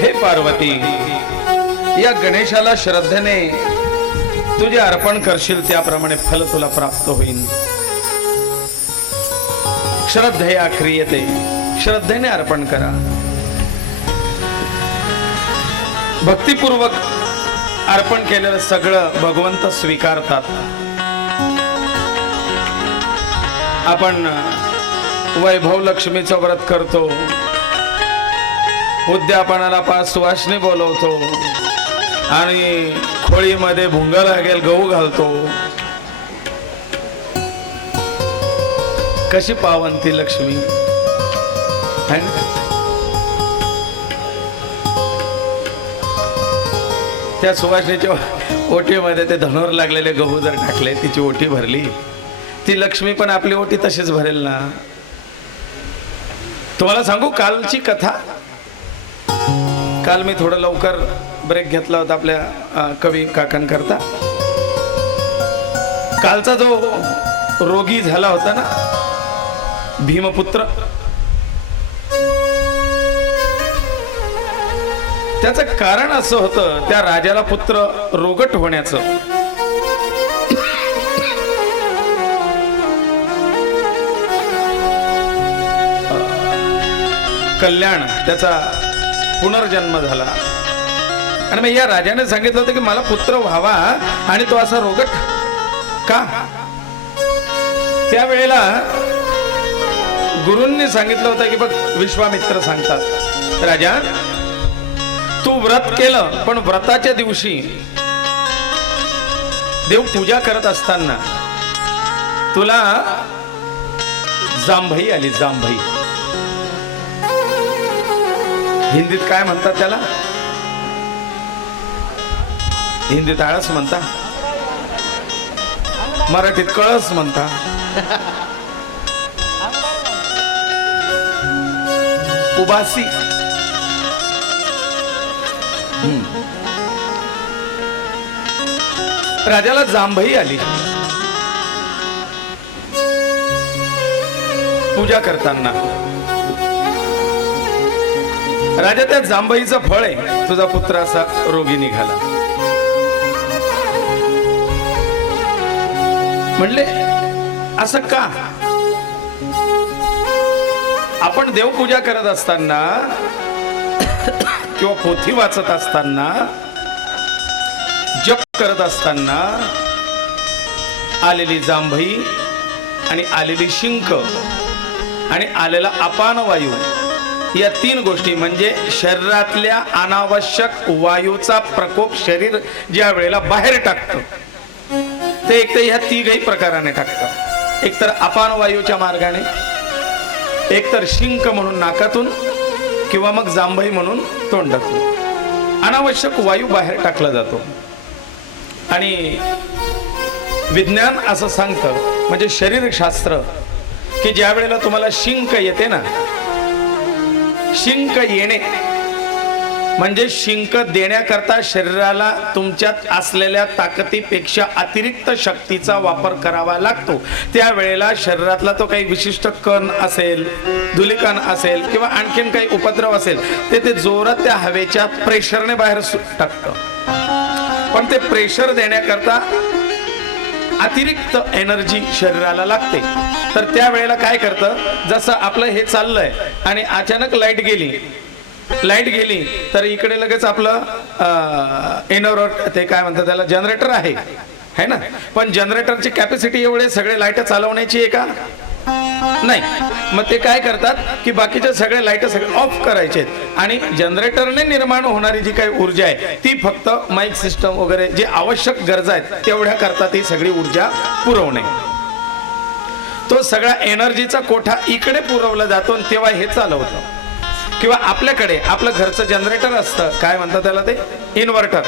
हे पार्वती, या गणेशाला श्रद्धेने तुझे अर्पण करशील त्याप्रमाणे फल तुला प्राप्त होईल. श्रद्धेया क्रियते, श्रद्धेने अर्पण करा. भक्तिपूर्वक अर्पण केलेलं सगळं भगवंत स्वीकारतात. आपण वैभव लक्ष्मीचं व्रत करतो, उद्यापनाला 5 सुवासिनी बोलवतो आणि खोळीमध्ये भुंगा लागेल गहू घालतो. कशी पावंती लक्ष्मी है ना? त्या सुवासिनीच्या ओटीमध्ये ते धनोर लागलेले गहू जर टाकले, तिची ओटी भरली, ती लक्ष्मी पण आपली ओटी तशीच भरेल ना. तुम्हाला सांगू कालची कथा. काल मी थोडं लवकर ब्रेक घेतला होता आपल्या कवी काकांकरता. कालचा जो रोगी झाला होता ना भीमपुत्र, त्याचं कारण असं होतं, त्या राजाला पुत्र रोगट होण्याचं. कल्याण, त्याचा पुनर्जन्म झाला आणि मग या राजाने सांगितलं होतं की मला पुत्र व्हावा आणि तो असा रोगट का. त्यावेळेला गुरूंनी सांगितलं होतं की बघ, विश्वामित्र सांगतात, राजा तू व्रत केलं, पण व्रताच्या दिवशी देव पूजा करत असताना तुला जांभई आली. जांभई हिंदीत काय म्हणतात त्याला? हिंदीत आळस म्हणता, मराठीत कळस म्हणता. उबासी. राजाला जांभई आली पूजा करताना. राजा, त्या जांभईचं फळ आहे, तुझा पुत्र असा रोगी निघाला. म्हणले असं का? आपण देवपूजा करत असताना किंवा पोथी वाचत असताना, जप करत असताना आलेली जांभई आणि आलेली शिंक आणि आलेला अपान वायू, या 3 गोष्टी म्हणजे शरीरातल्या अनावश्यक वायूचा प्रकोप शरीर ज्या वेळेला बाहेर टाकतं, ते एक तर ह्या 3ही प्रकाराने टाकतं. एक तर अपान वायूच्या मार्गाने, एक तर शिंक म्हणून नाकातून, किंवा मग जांभई म्हणून तोंडातून अनावश्यक वायू बाहेर टाकला जातो. आणि विज्ञान असं सांगतं, म्हणजे शरीरशास्त्र, की ज्या वेळेला तुम्हाला शिंक येते ना, शिंक येणे म्हणजे शिंक देण्याकरता शरीराला तुमच्यात असलेल्या ताकदीपेक्षा अतिरिक्त शक्तीचा वापर करावा लागतो. त्यावेळेला शरीरातला तो काही विशिष्ट कण असेल, धुलिकण असेल किंवा आणखीन काही उपद्रव असेल, ते जोरात त्या हवेच्या प्रेशरने बाहेर टाकतं. पण ते प्रेशर देण्याकरता अतिरिक्त एनर्जी शरीराला लागते. तर त्यावेळेला काय करतं, जसं आपलं हे चाललंय आणि अचानक लाईट गेली तर इकडे लगेच आपलं ते काय म्हणतात त्याला, जनरेटर आहे है ना. पण जनरेटरची कॅपॅसिटी एवढे सगळे लाईट चालवण्याची आहे का? नाही. मग ते काय करतात की बाकीचे सगळे लाईट सगळे ऑफ करायचे आणि जनरेटरने निर्माण होणारी जी काही ऊर्जा आहे ती फक्त माईक सिस्टम वगैरे जे आवश्यक गरजा आहेत तेवढ्या करता ती सगळी ऊर्जा पुरवणे. तो सगळा एनर्जीचा कोठा इकडे पुरवला जातो आणि तेव्हा हे चालवतं. किंवा आपल्याकडे आपलं घरचं जनरेटर असतं, काय म्हणतात त्याला, ते इन्व्हर्टर.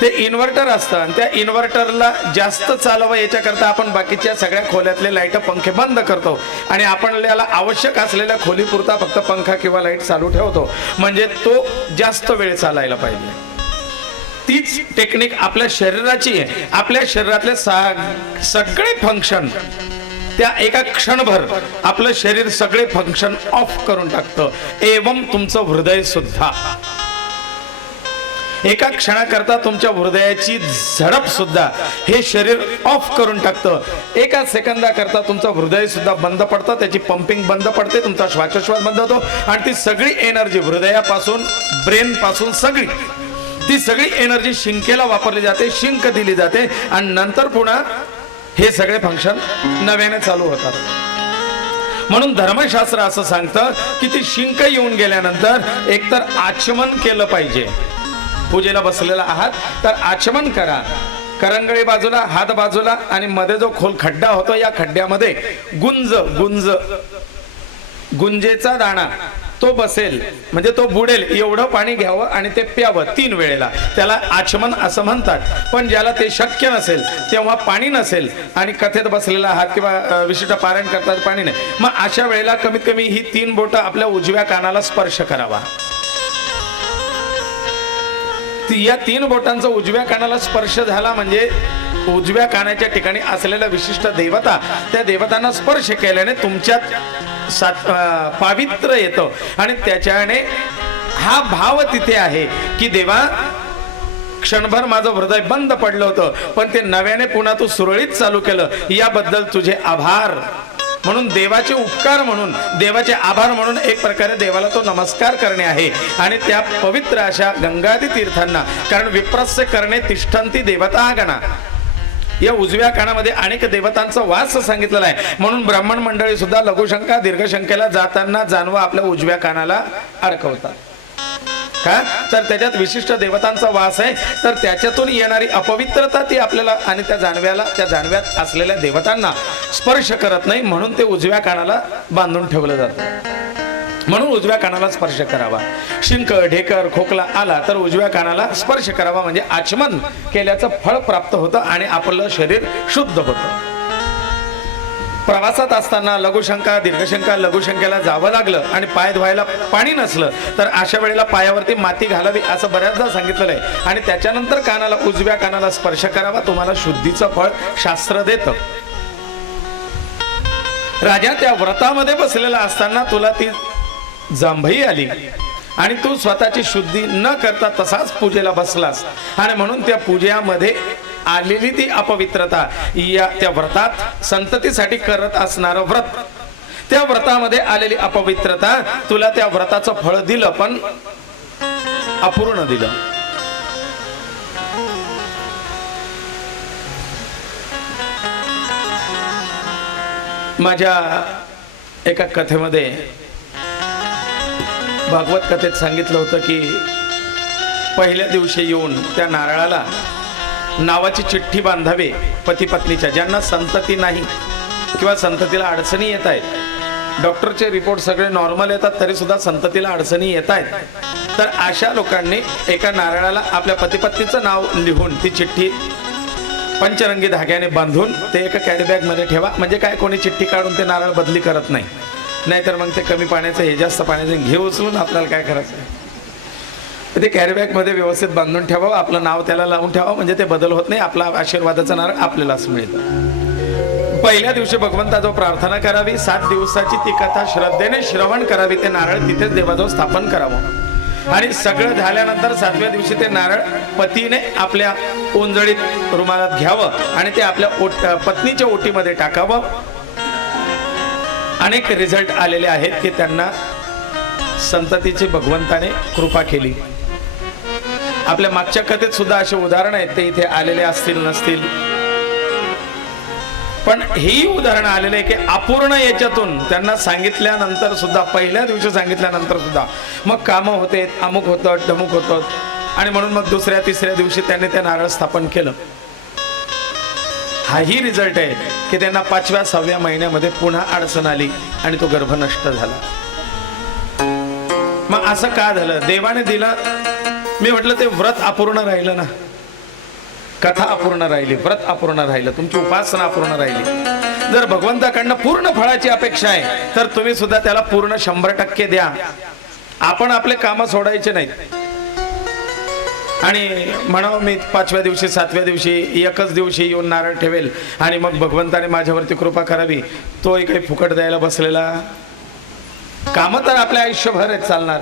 ते इन्व्हर्टर असतं आणि त्या इन्व्हर्टरला जास्त चालवा याच्याकरता आपण बाकीच्या सगळ्या खोल्यातले लाईट पंखे बंद करतो आणि आपल्याला आवश्यक असलेल्या खोलीपुरता फक्त पंखा किंवा लाईट चालू ठेवतो, म्हणजे तो जास्त वेळ चालायला पाहिजे. तीच टेक्निक आपल्या शरीराची आहे. आपल्या शरीरातले सगळे फंक्शन त्या एका क्षणभर आपलं शरीर सगळे फंक्शन ऑफ करून टाकतं. एवं तुमचं हृदय सुद्धा एका क्षणाकरता तुमच्या हृदयाची झडप सुद्धा हे शरीर ऑफ करून टाकतं. एका सेकंदाकरता तुमचं हृदय सुद्धा बंद पडतं, त्याची पंपिंग बंद पडते, तुमचा श्वासोच्छ्वास बंद होतो आणि ती सगळी एनर्जी हृदयापासून ब्रेन पासून सगळी ती सगळी एनर्जी शिंकेला वापरली जाते, शिंक दिली जाते आणि नंतर पुन्हा हे सगळे फंक्शन नव्याने चालू होतात. म्हणून धर्मशास्त्र असं सांगतं की ती शिंक येऊन गेल्यानंतर एकतर आचमन केलं पाहिजे. पूजेला बसलेला आहात तर आचमन करा, करंगळी बाजूला, हात बाजूला आणि मध्ये जो खोल खड्डा होतो या खड्ड्यामध्ये गुंजेचा दाणा तो बसेल, म्हणजे तो बुडेल एवढं पाणी घ्यावं आणि ते प्यावं 3 वेळेला. त्याला आचमन असं म्हणतात. पण ज्याला ते शक्य नसेल, तेव्हा पाणी नसेल आणि कथेत बसलेला आहात किंवा विशिष्ट पारायण करतात पाणी नाही, मग अशा वेळेला कमीत कमी ही 3 बोटं आपल्या उजव्या कानाला स्पर्श करावा. या 3 बोटांचा उजव्या कानाला स्पर्श झाला म्हणजे उजव्या कानाच्या ठिकाणी असलेल्या विशिष्ट देवता, त्या देवतांना स्पर्श केल्याने तुमच्यात पावित्र्य येतं आणि त्याच्याने हा भाव तिथे आहे की देवा, क्षणभर माझं हृदय बंद पडलं होतं पण ते नव्याने पुन्हा तू सुरळीत चालू केलं, याबद्दल तुझे आभार. म्हणून देवाचे उपकार म्हणून, देवाचे आभार म्हणून एक प्रकारे देवाला तो नमस्कार करणे आहे. आणि त्या पवित्र अशा गंगादी तीर्थांना, कारण विप्रस्य करणे तिष्ठन्ति देवता गणा, या उजव्या कानामध्ये अनेक देवतांचा वास सांगितलेला आहे. म्हणून ब्राह्मण मंडळी सुद्धा लघुशंका दीर्घशंकेला जाताना जानवा आपल्या उजव्या कानाला अडकवतात. का तर त्याच्यात विशिष्ट देवतांचा वास आहे, तर त्याच्यातून येणारी अपवित्रता ती आपल्याला आणि त्या जानव्यात असलेल्या देवतांना स्पर्श करत नाही, म्हणून ते उजव्या कानाला बांधून ठेवलं जातं. म्हणून उजव्या कानाला स्पर्श करावा. शिंक, ढेकर, खोकला आला तर उजव्या कानाला स्पर्श करावा, म्हणजे आचमन केल्याचं फळ प्राप्त होतं आणि आपलं शरीर शुद्ध होतं. प्रवासात असताना लघुशंका दीर्घशंका लघुशंकेला जावं लागलं आणि पाय धुवायला पाणी नसलं तर अशा वेळेला पायावरती माती घालावी असं बऱ्याचदा सांगितलेलं आहे. आणि त्याच्यानंतर कानाला, उजव्या कानाला स्पर्श करावा. तुम्हाला शुद्धीचं फळ शास्त्र देतं. राजा, त्या व्रतामध्ये बसलेला असताना तुला ती जांभई आली आणि तू स्वतःची शुद्धी न करता तसाच पूजेला बसलास आणि म्हणून त्या पूजेमध्ये आलेली ती अपवित्रता, या त्या व्रतात संततीसाठी करत असणारं व्रत, त्या व्रतामध्ये आलेली अपवित्रता तुला त्या व्रताचं फळ दिलं पण अपूर्ण दिलं. माझ्या एका कथेमध्ये, भागवत कथेत सांगितलं होतं की पहिल्या दिवशी येऊन त्या नारळाला नावाची चिठ्ठी बांधावी पती पत्नीच्या, ज्यांना संतती नाही किंवा संततीला अडचणी येत आहेत. डॉक्टरचे रिपोर्ट सगळे नॉर्मल येतात तरी सुद्धा संततीला अडचणी येत आहेत, तर अशा लोकांनी एका नारळाला आपल्या पती पत्नीचं नाव लिहून ती चिठ्ठी पंचरंगी धाग्याने बांधून ते एका कॅरीबॅग मध्ये ठेवा. म्हणजे काय, कोणी चिठ्ठी काढून ते नारळ बदली करत नाही, नाहीतर मग ते कमी पाण्याचं हे जास्त पाण्याचं घे उचलून आपल्याला काय करायचं. ते कॅरीबॅग मध्ये व्यवस्थित बांधून ठेवावं, आपलं नाव त्याला लावून ठेवावं, म्हणजे ते बदल होत नाही. आपला आशीर्वादाचा नारळ आपल्यालाच मिळतं. पहिल्या दिवशी भगवंताजवळ प्रार्थना करावी. 7 दिवसाची ती कथा श्रद्धेने श्रवण करावी. ते नारळ तिथेच देवाजवळ स्थापन करावं आणि सगळं झाल्यानंतर 7व्या दिवशी ते नारळ पतीने आपल्या ओंजळीत रुमालात घ्यावं आणि ते आपल्या पत्नीच्या ओटीमध्ये टाकावं. अनेक रिझल्ट आलेले आहेत की त्यांना संततीची भगवंताने कृपा केली. आपल्या मागच्या कथेत सुद्धा असे उदाहरण आहेत, ते इथे आलेले असतील नसतील. पण ही उदाहरणं आलेले की अपूर्ण याच्यातून त्यांना सांगितल्यानंतर सुद्धा, पहिल्या दिवशी सांगितल्यानंतर सुद्धा मग कामं होते, अमुक होतं, ढमुक होतं, आणि म्हणून मग दुसऱ्या तिसऱ्या दिवशी त्यांनी ते नारळ स्थापन केलं. हाही रिझल्ट आहे की त्यांना 5व्या 6व्या महिन्यामध्ये पुन्हा अडचण आली आणि तो गर्भ नष्ट झाला. मग असं का झालं? देवाने दिला. मी म्हटलं ते व्रत अपूर्ण राहिलं ना, कथा अपूर्ण राहिली, व्रत अपूर्ण राहिलं, तुमची उपासना अपूर्ण राहिली. जर भगवंताकडनं पूर्ण फळाची अपेक्षा आहे तर तुम्ही सुद्धा त्याला पूर्ण 100% द्या. आपण आपले कामं सोडायचे नाहीत आणि म्हणावं मी 5व्या दिवशी 7व्या दिवशी एकच दिवशी येऊन नारळ ठेवेल आणि मग भगवंताने माझ्यावरती कृपा करावी, तोही काही फुकट द्यायला बसलेला. कामं तर आपल्या आयुष्यभर आहेत चालणार,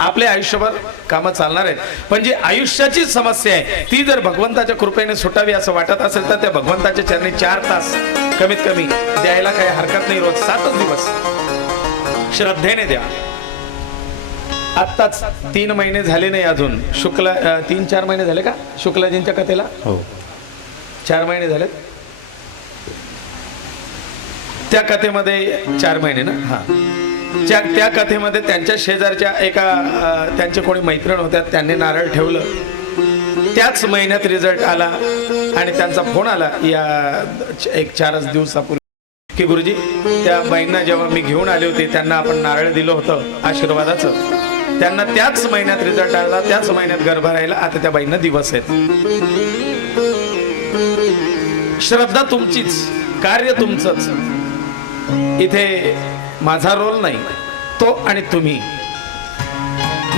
आपले आयुष्यभर कामं चालणार आहेत. पण जी आयुष्याची समस्या आहे ती जर भगवंताच्या कृपेने सुटावी असं वाटत असेल तर त्या भगवंताच्या चरणी 4 तास कमीत कमी द्यायला काही हरकत नाही. रोज 7 दिवस श्रद्धेने द्या. आत्ताच 3 महिने झाले नाही अजून, शुक्ला 3-4 महिने झाले का शुक्लाजींच्या कथेला? हो, 4 महिने झाले त्या कथेमध्ये. 4 महिने ना? हा. त्या कथेमध्ये त्यांच्या शेजारच्या एका त्यांचे कोणी मैत्रीण होत्या, त्यांनी नारळ ठेवलं. त्याच महिन्यात रिझल्ट आला आणि त्यांचा फोन आला या 4 दिवसापूर्वी की गुरुजी त्या बाईंना जेव्हा मी घेऊन आले होते त्यांना आपण नारळ दिलं होतं आशीर्वादाचं, त्यांना त्याच महिन्यात रिझल्ट आला, त्याच महिन्यात गर्भ राहिला. आता त्या बाईंना दिवस आहेत. श्रद्धा तुमचीच, कार्य तुमचंच. इथे माझा रोल नाही, तो आणि तुम्ही.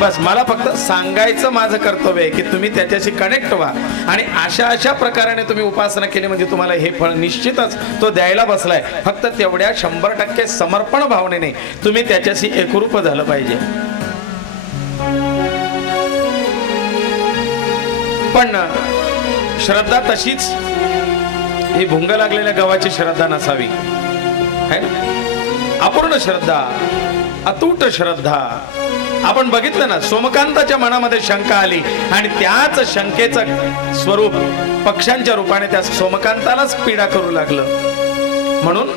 बस मला फक्त सांगायचं माझं कर्तव्य आहे की तुम्ही त्याच्याशी कनेक्ट व्हा आणि अशा प्रकाराने तुम्ही उपासना केली म्हणजे तुम्हाला हे फळ निश्चितच तो द्यायला बसलाय. फक्त तेवढ्या 100% समर्पण भावनेने तुम्ही त्याच्याशी एकरूप झालं पाहिजे. पण श्रद्धा तशीच ही भुंग लागलेल्या गव्हाची श्रद्धा नसावी, है ना? अपूर्ण श्रद्धा, अतूट श्रद्धा. आपण बघितलं ना, सोमकांताच्या मनामध्ये शंका आली आणि त्याच शंकेचं स्वरूप पक्ष्यांच्या रूपाने त्या सोमकांतालाच पीडा करू लागलं. म्हणून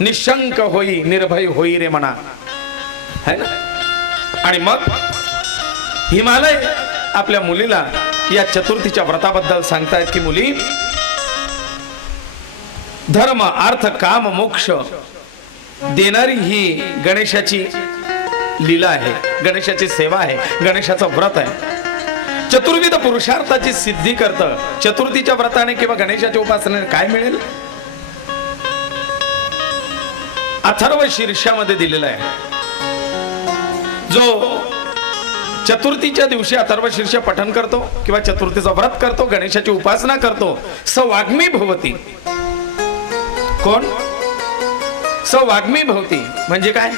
निशंक होई, निर्भय होई रे मना, है ना? आणि मग हिमालय आपल्या मुलीला या चतुर्थीच्या व्रताबद्दल सांगतायत की मुली, धर्म अर्थ काम मोक्ष देणारी ही गणेशाची लीला आहे, गणेशाची सेवा आहे, गणेशाचं व्रत आहे. चतुर्विध पुरुषार्थाची सिद्धी करतं. चतुर्थीच्या व्रताने किंवा गणेशाच्या उपासनेने काय मिळेल? अथर्व शीर्षामध्ये दिलेला आहे. जो चतुर्थीच्या दिवशी अथर्व शीर्ष पठन करतो किंवा चतुर्थीचं व्रत करतो, गणेशाची उपासना करतो, स वाग्मी भवती. कोण? स वाग्मी भवती म्हणजे काय?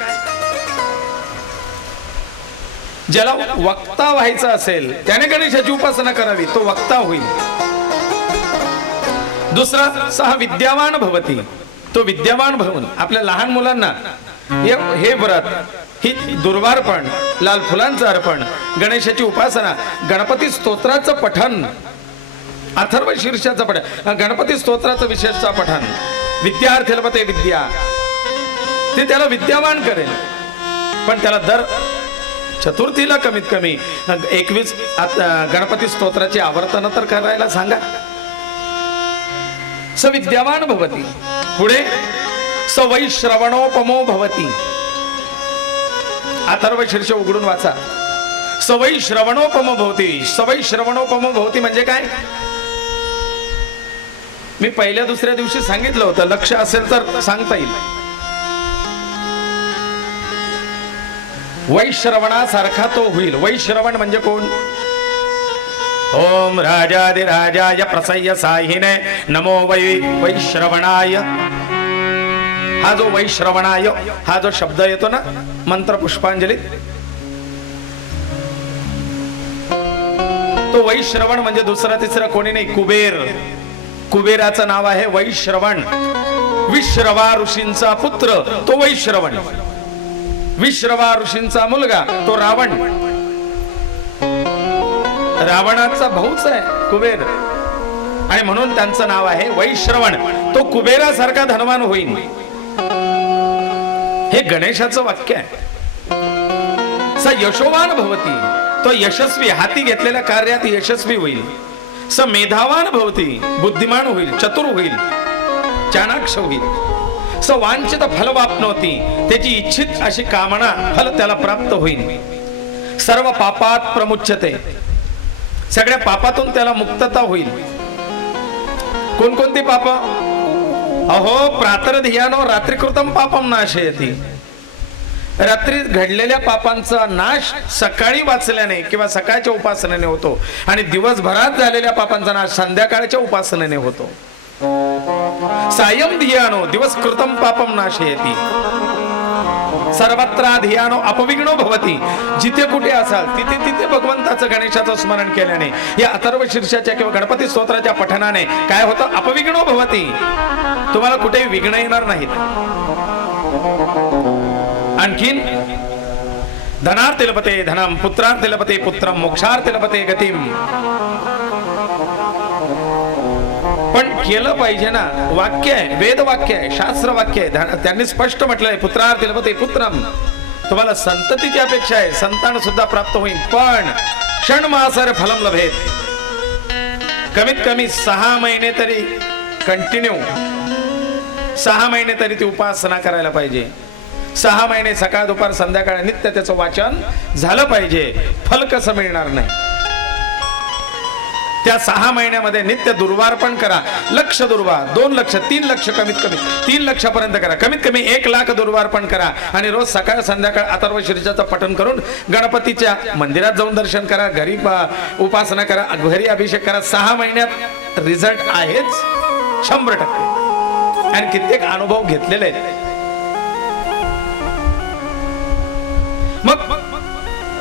ज्याला वक्ता व्हायचं असेल त्याने गणेशाची उपासना करावी, तो वक्ता होईल. दुसरा सहा विद्यावान भवती, तो विद्यावान भवन. आपल्या लहान मुलांना हे व्रत, ही दुर्वार्पण, लाल फुलांचं अर्पण, गणेशाची उपासना, गणपती स्तोत्राचं पठन, अथर्व शीर्षाचं पठन, गणपती स्तोत्राचं विशेषचं पठन, विद्यार्थी लभते विद्या, ते त्याला विद्यावान करेल. पण त्याला दर चतुर्थीला कमीत कमी 21 गणपती स्तोत्राची आवर्तन तर करायला सांगा. सविद्यावान भवती. पुढे सवैश्रवणोपमो भवती. अथर्व शीर्ष उघडून वाचा. सवैश्रवणोपमो भवती. सवैश्रवणोपमो भवती म्हणजे काय? मी पहिल्या दुसऱ्या दिवशी सांगितलं होतं, लक्ष असेल तर सांगता येईल. वैश्रवणासारखा तो होईल. वैश्रवण म्हणजे कोण? ओम राजाधिराजाय प्रसय्य साहिने नमो वैश्रवणाय. हा जो वैश्रवणाय हा जो शब्द येतो ना मंत्र पुष्पांजलीत, तो वैश्रवण म्हणजे दुसरा तिसरा कोणी नाही, कुबेर. कुबेराचं नाव आहे वैश्रवण. विश्रवा ऋषींचा पुत्र तो वैश्रवण. विश्रवा ऋषींचा मुलगा तो रावण. रावणाचा भाऊच आहे कुबेर. आणि म्हणून त्यांचं नाव आहे वैश्रवण. तो कुबेरासारखा धनवान होईल, हे गणेशाचं वाक्य आहे. स यशोवान भवती, तो यशस्वी, हाती घेतलेल्या कार्यात यशस्वी होईल. स मेधावान भवती, बुद्धिमान होईल, चतुर होईल, चाणाक्ष होईल. स वांछित फलवाप्नोती, त्याची इच्छित अशी कामना फल त्याला प्राप्त होईल. सर्व पापात प्रमुच्यते, सगळ्या पापातून त्याला मुक्तता होईल. कोणकोणती पाप? अहो प्रातर्धियानो रात्रीकृतम पापम नाशयती. रात्री घडलेल्या पापांचा नाश सकाळी वाचल्याने किंवा सकाळच्या उपासनेने होतो, आणि दिवसभरात झालेल्या पापांचा नाश संध्याकाळच्या उपासनेने होतो. सायं धियानो दिवस कृतम पापम नाशयती. सर्वत्र धियानो अपविघ्नो भवती. जिथे कुठे असाल तिथे तिथे भगवंताचं गणेशाचं स्मरण केल्याने, या अथर्व शीर्षाच्या किंवा गणपती स्तोत्राच्या पठनाने काय होतं? अपविघ्नो भवती. तुम्हाला कुठेही विघ्न येणार नाहीत. आणखीन धनार्थ लभते धनम, पुत्रार्थ लभते पुत्रम, मोक्षार्थ लभते गतिम. पण केलं पाहिजे ना. वाक्य आहे, वेद वाक्य आहे, शास्त्र वाक्य आहे. त्यांनी स्पष्ट म्हटलंय पुत्रार्थ लभते पुत्रम. तुम्हाला संततीची अपेक्षा आहे, संतान सुद्धा प्राप्त होईल, पण षण्मासर फलम लभेत. कमीत कमी 6 महिने तरी कंटिन्यू 6 महिने तरी ती उपासना करायला पाहिजे. 6 महिने सकाळ दुपार संध्याकाळ नित्य त्याचं वाचन झालं पाहिजे. फल कसं मिळणार नाही? त्या 6 महिन्यामध्ये नित्य दुर्वार पण करा. लक्ष दुर्वार, 2 लक्ष, 3 लक्ष, कमीत कमी 3 लक्षापर्यंत करा. कमीत कमी 1 लाख दुर्वार पण करा. आणि रोज सकाळ संध्याकाळ अथर्व शीर्षाचं पठण करून गणपतीच्या मंदिरात जाऊन दर्शन करा, घरी उपासना करा, घरी अभिषेक करा. 6 महिन्यात रिझल्ट आहेच 100%. आणि कित्येक अनुभव घेतलेले आहेत. मग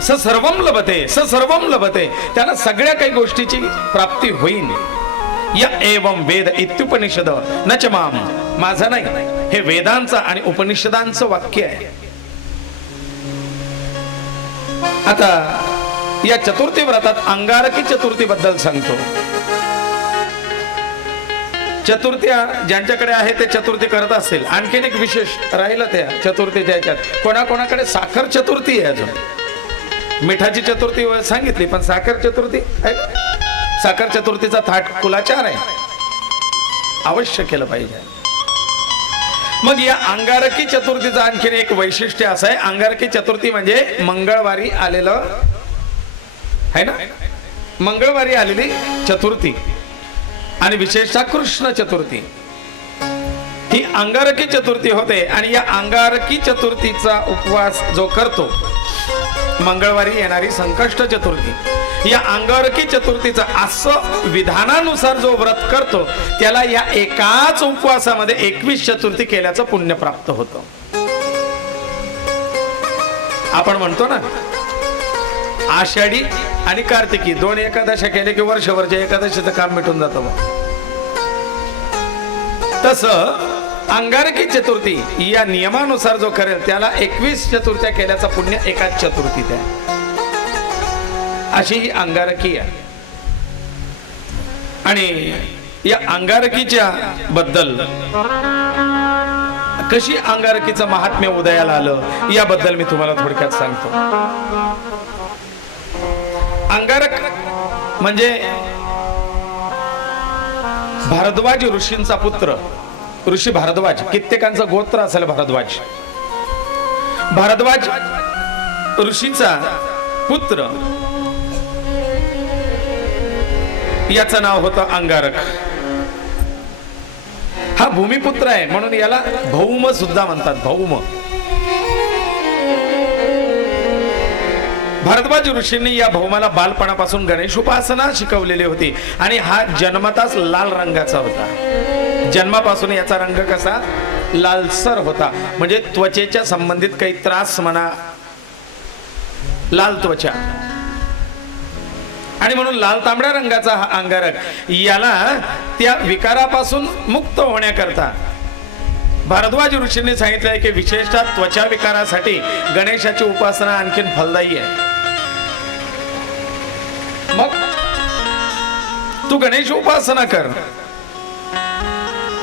सर्वम लभते, सर्वम लभते, त्याला सगळ्या काही गोष्टीची प्राप्ती होईल. या एवं वेद इत्युपनिषद न च माम, माझं नाही, हे वेदांचं आणि उपनिषदांचं वाक्य आहे. आता या चतुर्थी व्रतात अंगारकी चतुर्थी बद्दल सांगतो. चतुर्थ्या ज्यांच्याकडे आहे ते चतुर्थी करत असतील. आणखीन एक विशेष राहिलं त्या चतुर्थीच्या ह्याच्यात, कोणाकोणाकडे साखर चतुर्थी आहे. अजून मिठाची चतुर्थी सांगितली, पण साखर चतुर्थी आहे. साखर चतुर्थीचा थाट कुलाचार आहे, अवश्य केलं पाहिजे. मग या अंगारकी चतुर्थीचं आणखीन एक वैशिष्ट्य असं आहे. अंगारकी चतुर्थी म्हणजे मंगळवारी आलेलं आहे ना, मंगळवारी आलेली चतुर्थी, आणि विशेषतः कृष्ण चतुर्थी ही अंगारकी चतुर्थी होते. आणि या अंगारकी चतुर्थीचा उपवास जो करतो, मंगळवारी येणारी संकष्ट चतुर्थी, या अंगारकी चतुर्थीचा असं विधानानुसार जो व्रत करतो त्याला या एकाच उपवासामध्ये 21 चतुर्थी केल्याचं पुण्य प्राप्त होतं. आपण म्हणतो ना आषाढी आणि कार्तिकी 2 एकादशा केले की वर्षभरच्या एकादशीचं काम मिटून जातं. तसं अंगारकी चतुर्थी या नियमानुसार जो करेल त्याला 21 चतुर्थ्या केल्याचा पुण्य एकाच चतुर्थीत आहे. अशी ही अंगारकी आहे. आणि या अंगारकीच्या बद्दल, कशी अंगारकीचं महात्म्य उदयाला आलं याबद्दल मी तुम्हाला थोडक्यात सांगतो. अंगारक म्हणजे भारद्वाज ऋषींचा पुत्र, ऋषी भारद्वाज. कित्येकांचा गोत्र असेल भारद्वाज. भारद्वाज ऋषीचा पुत्र, याचं नाव होतं अंगारक. हा भूमिपुत्र आहे म्हणून याला भौम सुद्धा म्हणतात. भौम. भारद्वाज ऋषींनी या भौमाला बालपणापासून गणेश उपासना शिकवलेली होती. आणि हा जन्मताच लाल रंगाचा होता. जन्मापासून याचा रंग कसा? लालसर होता. म्हणजे त्वचेच्या संबंधित काही त्रास म्हणा, लाल त्वचा, आणि म्हणून लाल तांबड्या रंगाचा हा अंगारक. याला त्या विकारापासून मुक्त होण्याकरता भारद्वाज ऋषींनी सांगितलंय की विशेषतः त्वचा विकारासाठी गणेशाची उपासना आणखीन फलदायी आहे. मग तू गणेश उपासना कर.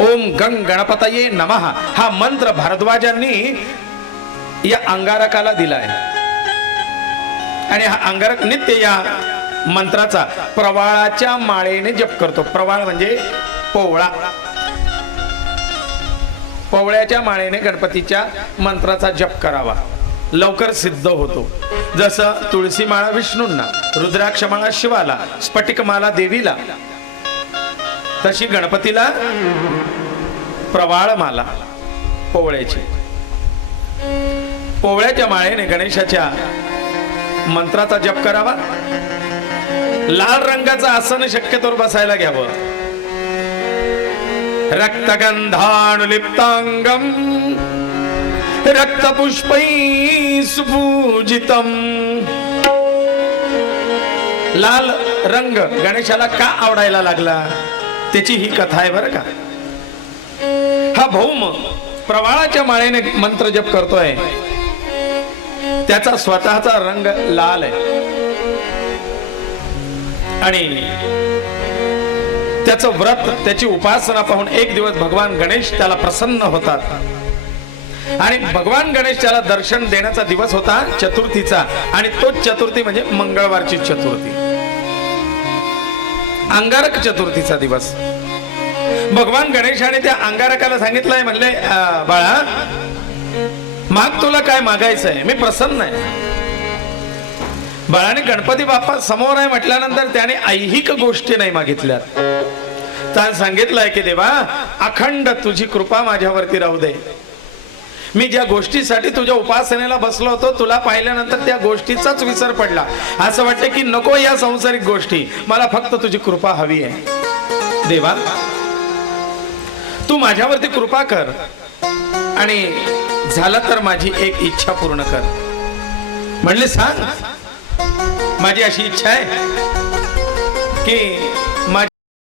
ओम गंग गणपतये नमः हा मंत्र भारद्वाजांनी या अंगारकाला दिलाय. आणि हा अंगारक नित्य या मंत्राचा प्रवाळाच्या माळेने जप करतो. प्रवाळ म्हणजे पोवळा. पोवळ्याच्या माळेने गणपतीच्या मंत्राचा जप करावा, लवकर सिद्ध होतो. जसं तुळशी माळा विष्णूंना, रुद्राक्ष माळा शिवाला, स्फटिक माला देवीला, तशी गणपतीला प्रवाळ माला पोवळ्याची. पोवळ्याच्या माळेने गणेशाच्या मंत्राचा जप करावा. लाल रंगाचं आसन शक्यतोवर बसायला घ्यावं. रक्तगंधानुलिप्तांगम रक्तपुष्पै सुपूजितम. लाल रंग गणेशाला का आवडायला लागला त्याची ही कथा आहे बरं का. हा भौम प्रवाळाच्या माळेने मंत्र जप करतोय, त्याचा स्वतःचा रंग लाल आहे आणि त्याचं व्रत, त्याची उपासना पाहून एक दिवस भगवान गणेश त्याला प्रसन्न होतात. आणि भगवान गणेश त्याला दर्शन देण्याचा दिवस होता चतुर्थीचा. आणि तोच चतुर्थी म्हणजे मंगळवारची चतुर्थी, अंगारक चतुर्थीचा दिवस. भगवान गणेशाने त्या अंगारकाला सांगितलंय, म्हणले बाळा माग, तुला काय मागायचं आहे, मी प्रसन्न आहे. बाळाने गणपती बाप्पा समोर आहे म्हटल्यानंतर त्याने ऐहिक गोष्टी नाही मागितल्यात. त्याने सांगितलंय की देवा अखंड तुझी कृपा माझ्यावरती राहू दे. मी ज्या गोष्टीसाठी तुझ्या उपासनेला बसलो होतो, तुला पाहिल्यानंतर त्या गोष्टीचाच विसर पडला. असं वाटतं की नको या सांसारिक गोष्टी, मला फक्त तुझी कृपा हवी आहे. देवा तू माझ्यावरती कृपा कर आणि झालं तर माझी एक इच्छा पूर्ण कर. म्हणले सांग. माझी अशी इच्छा आहे की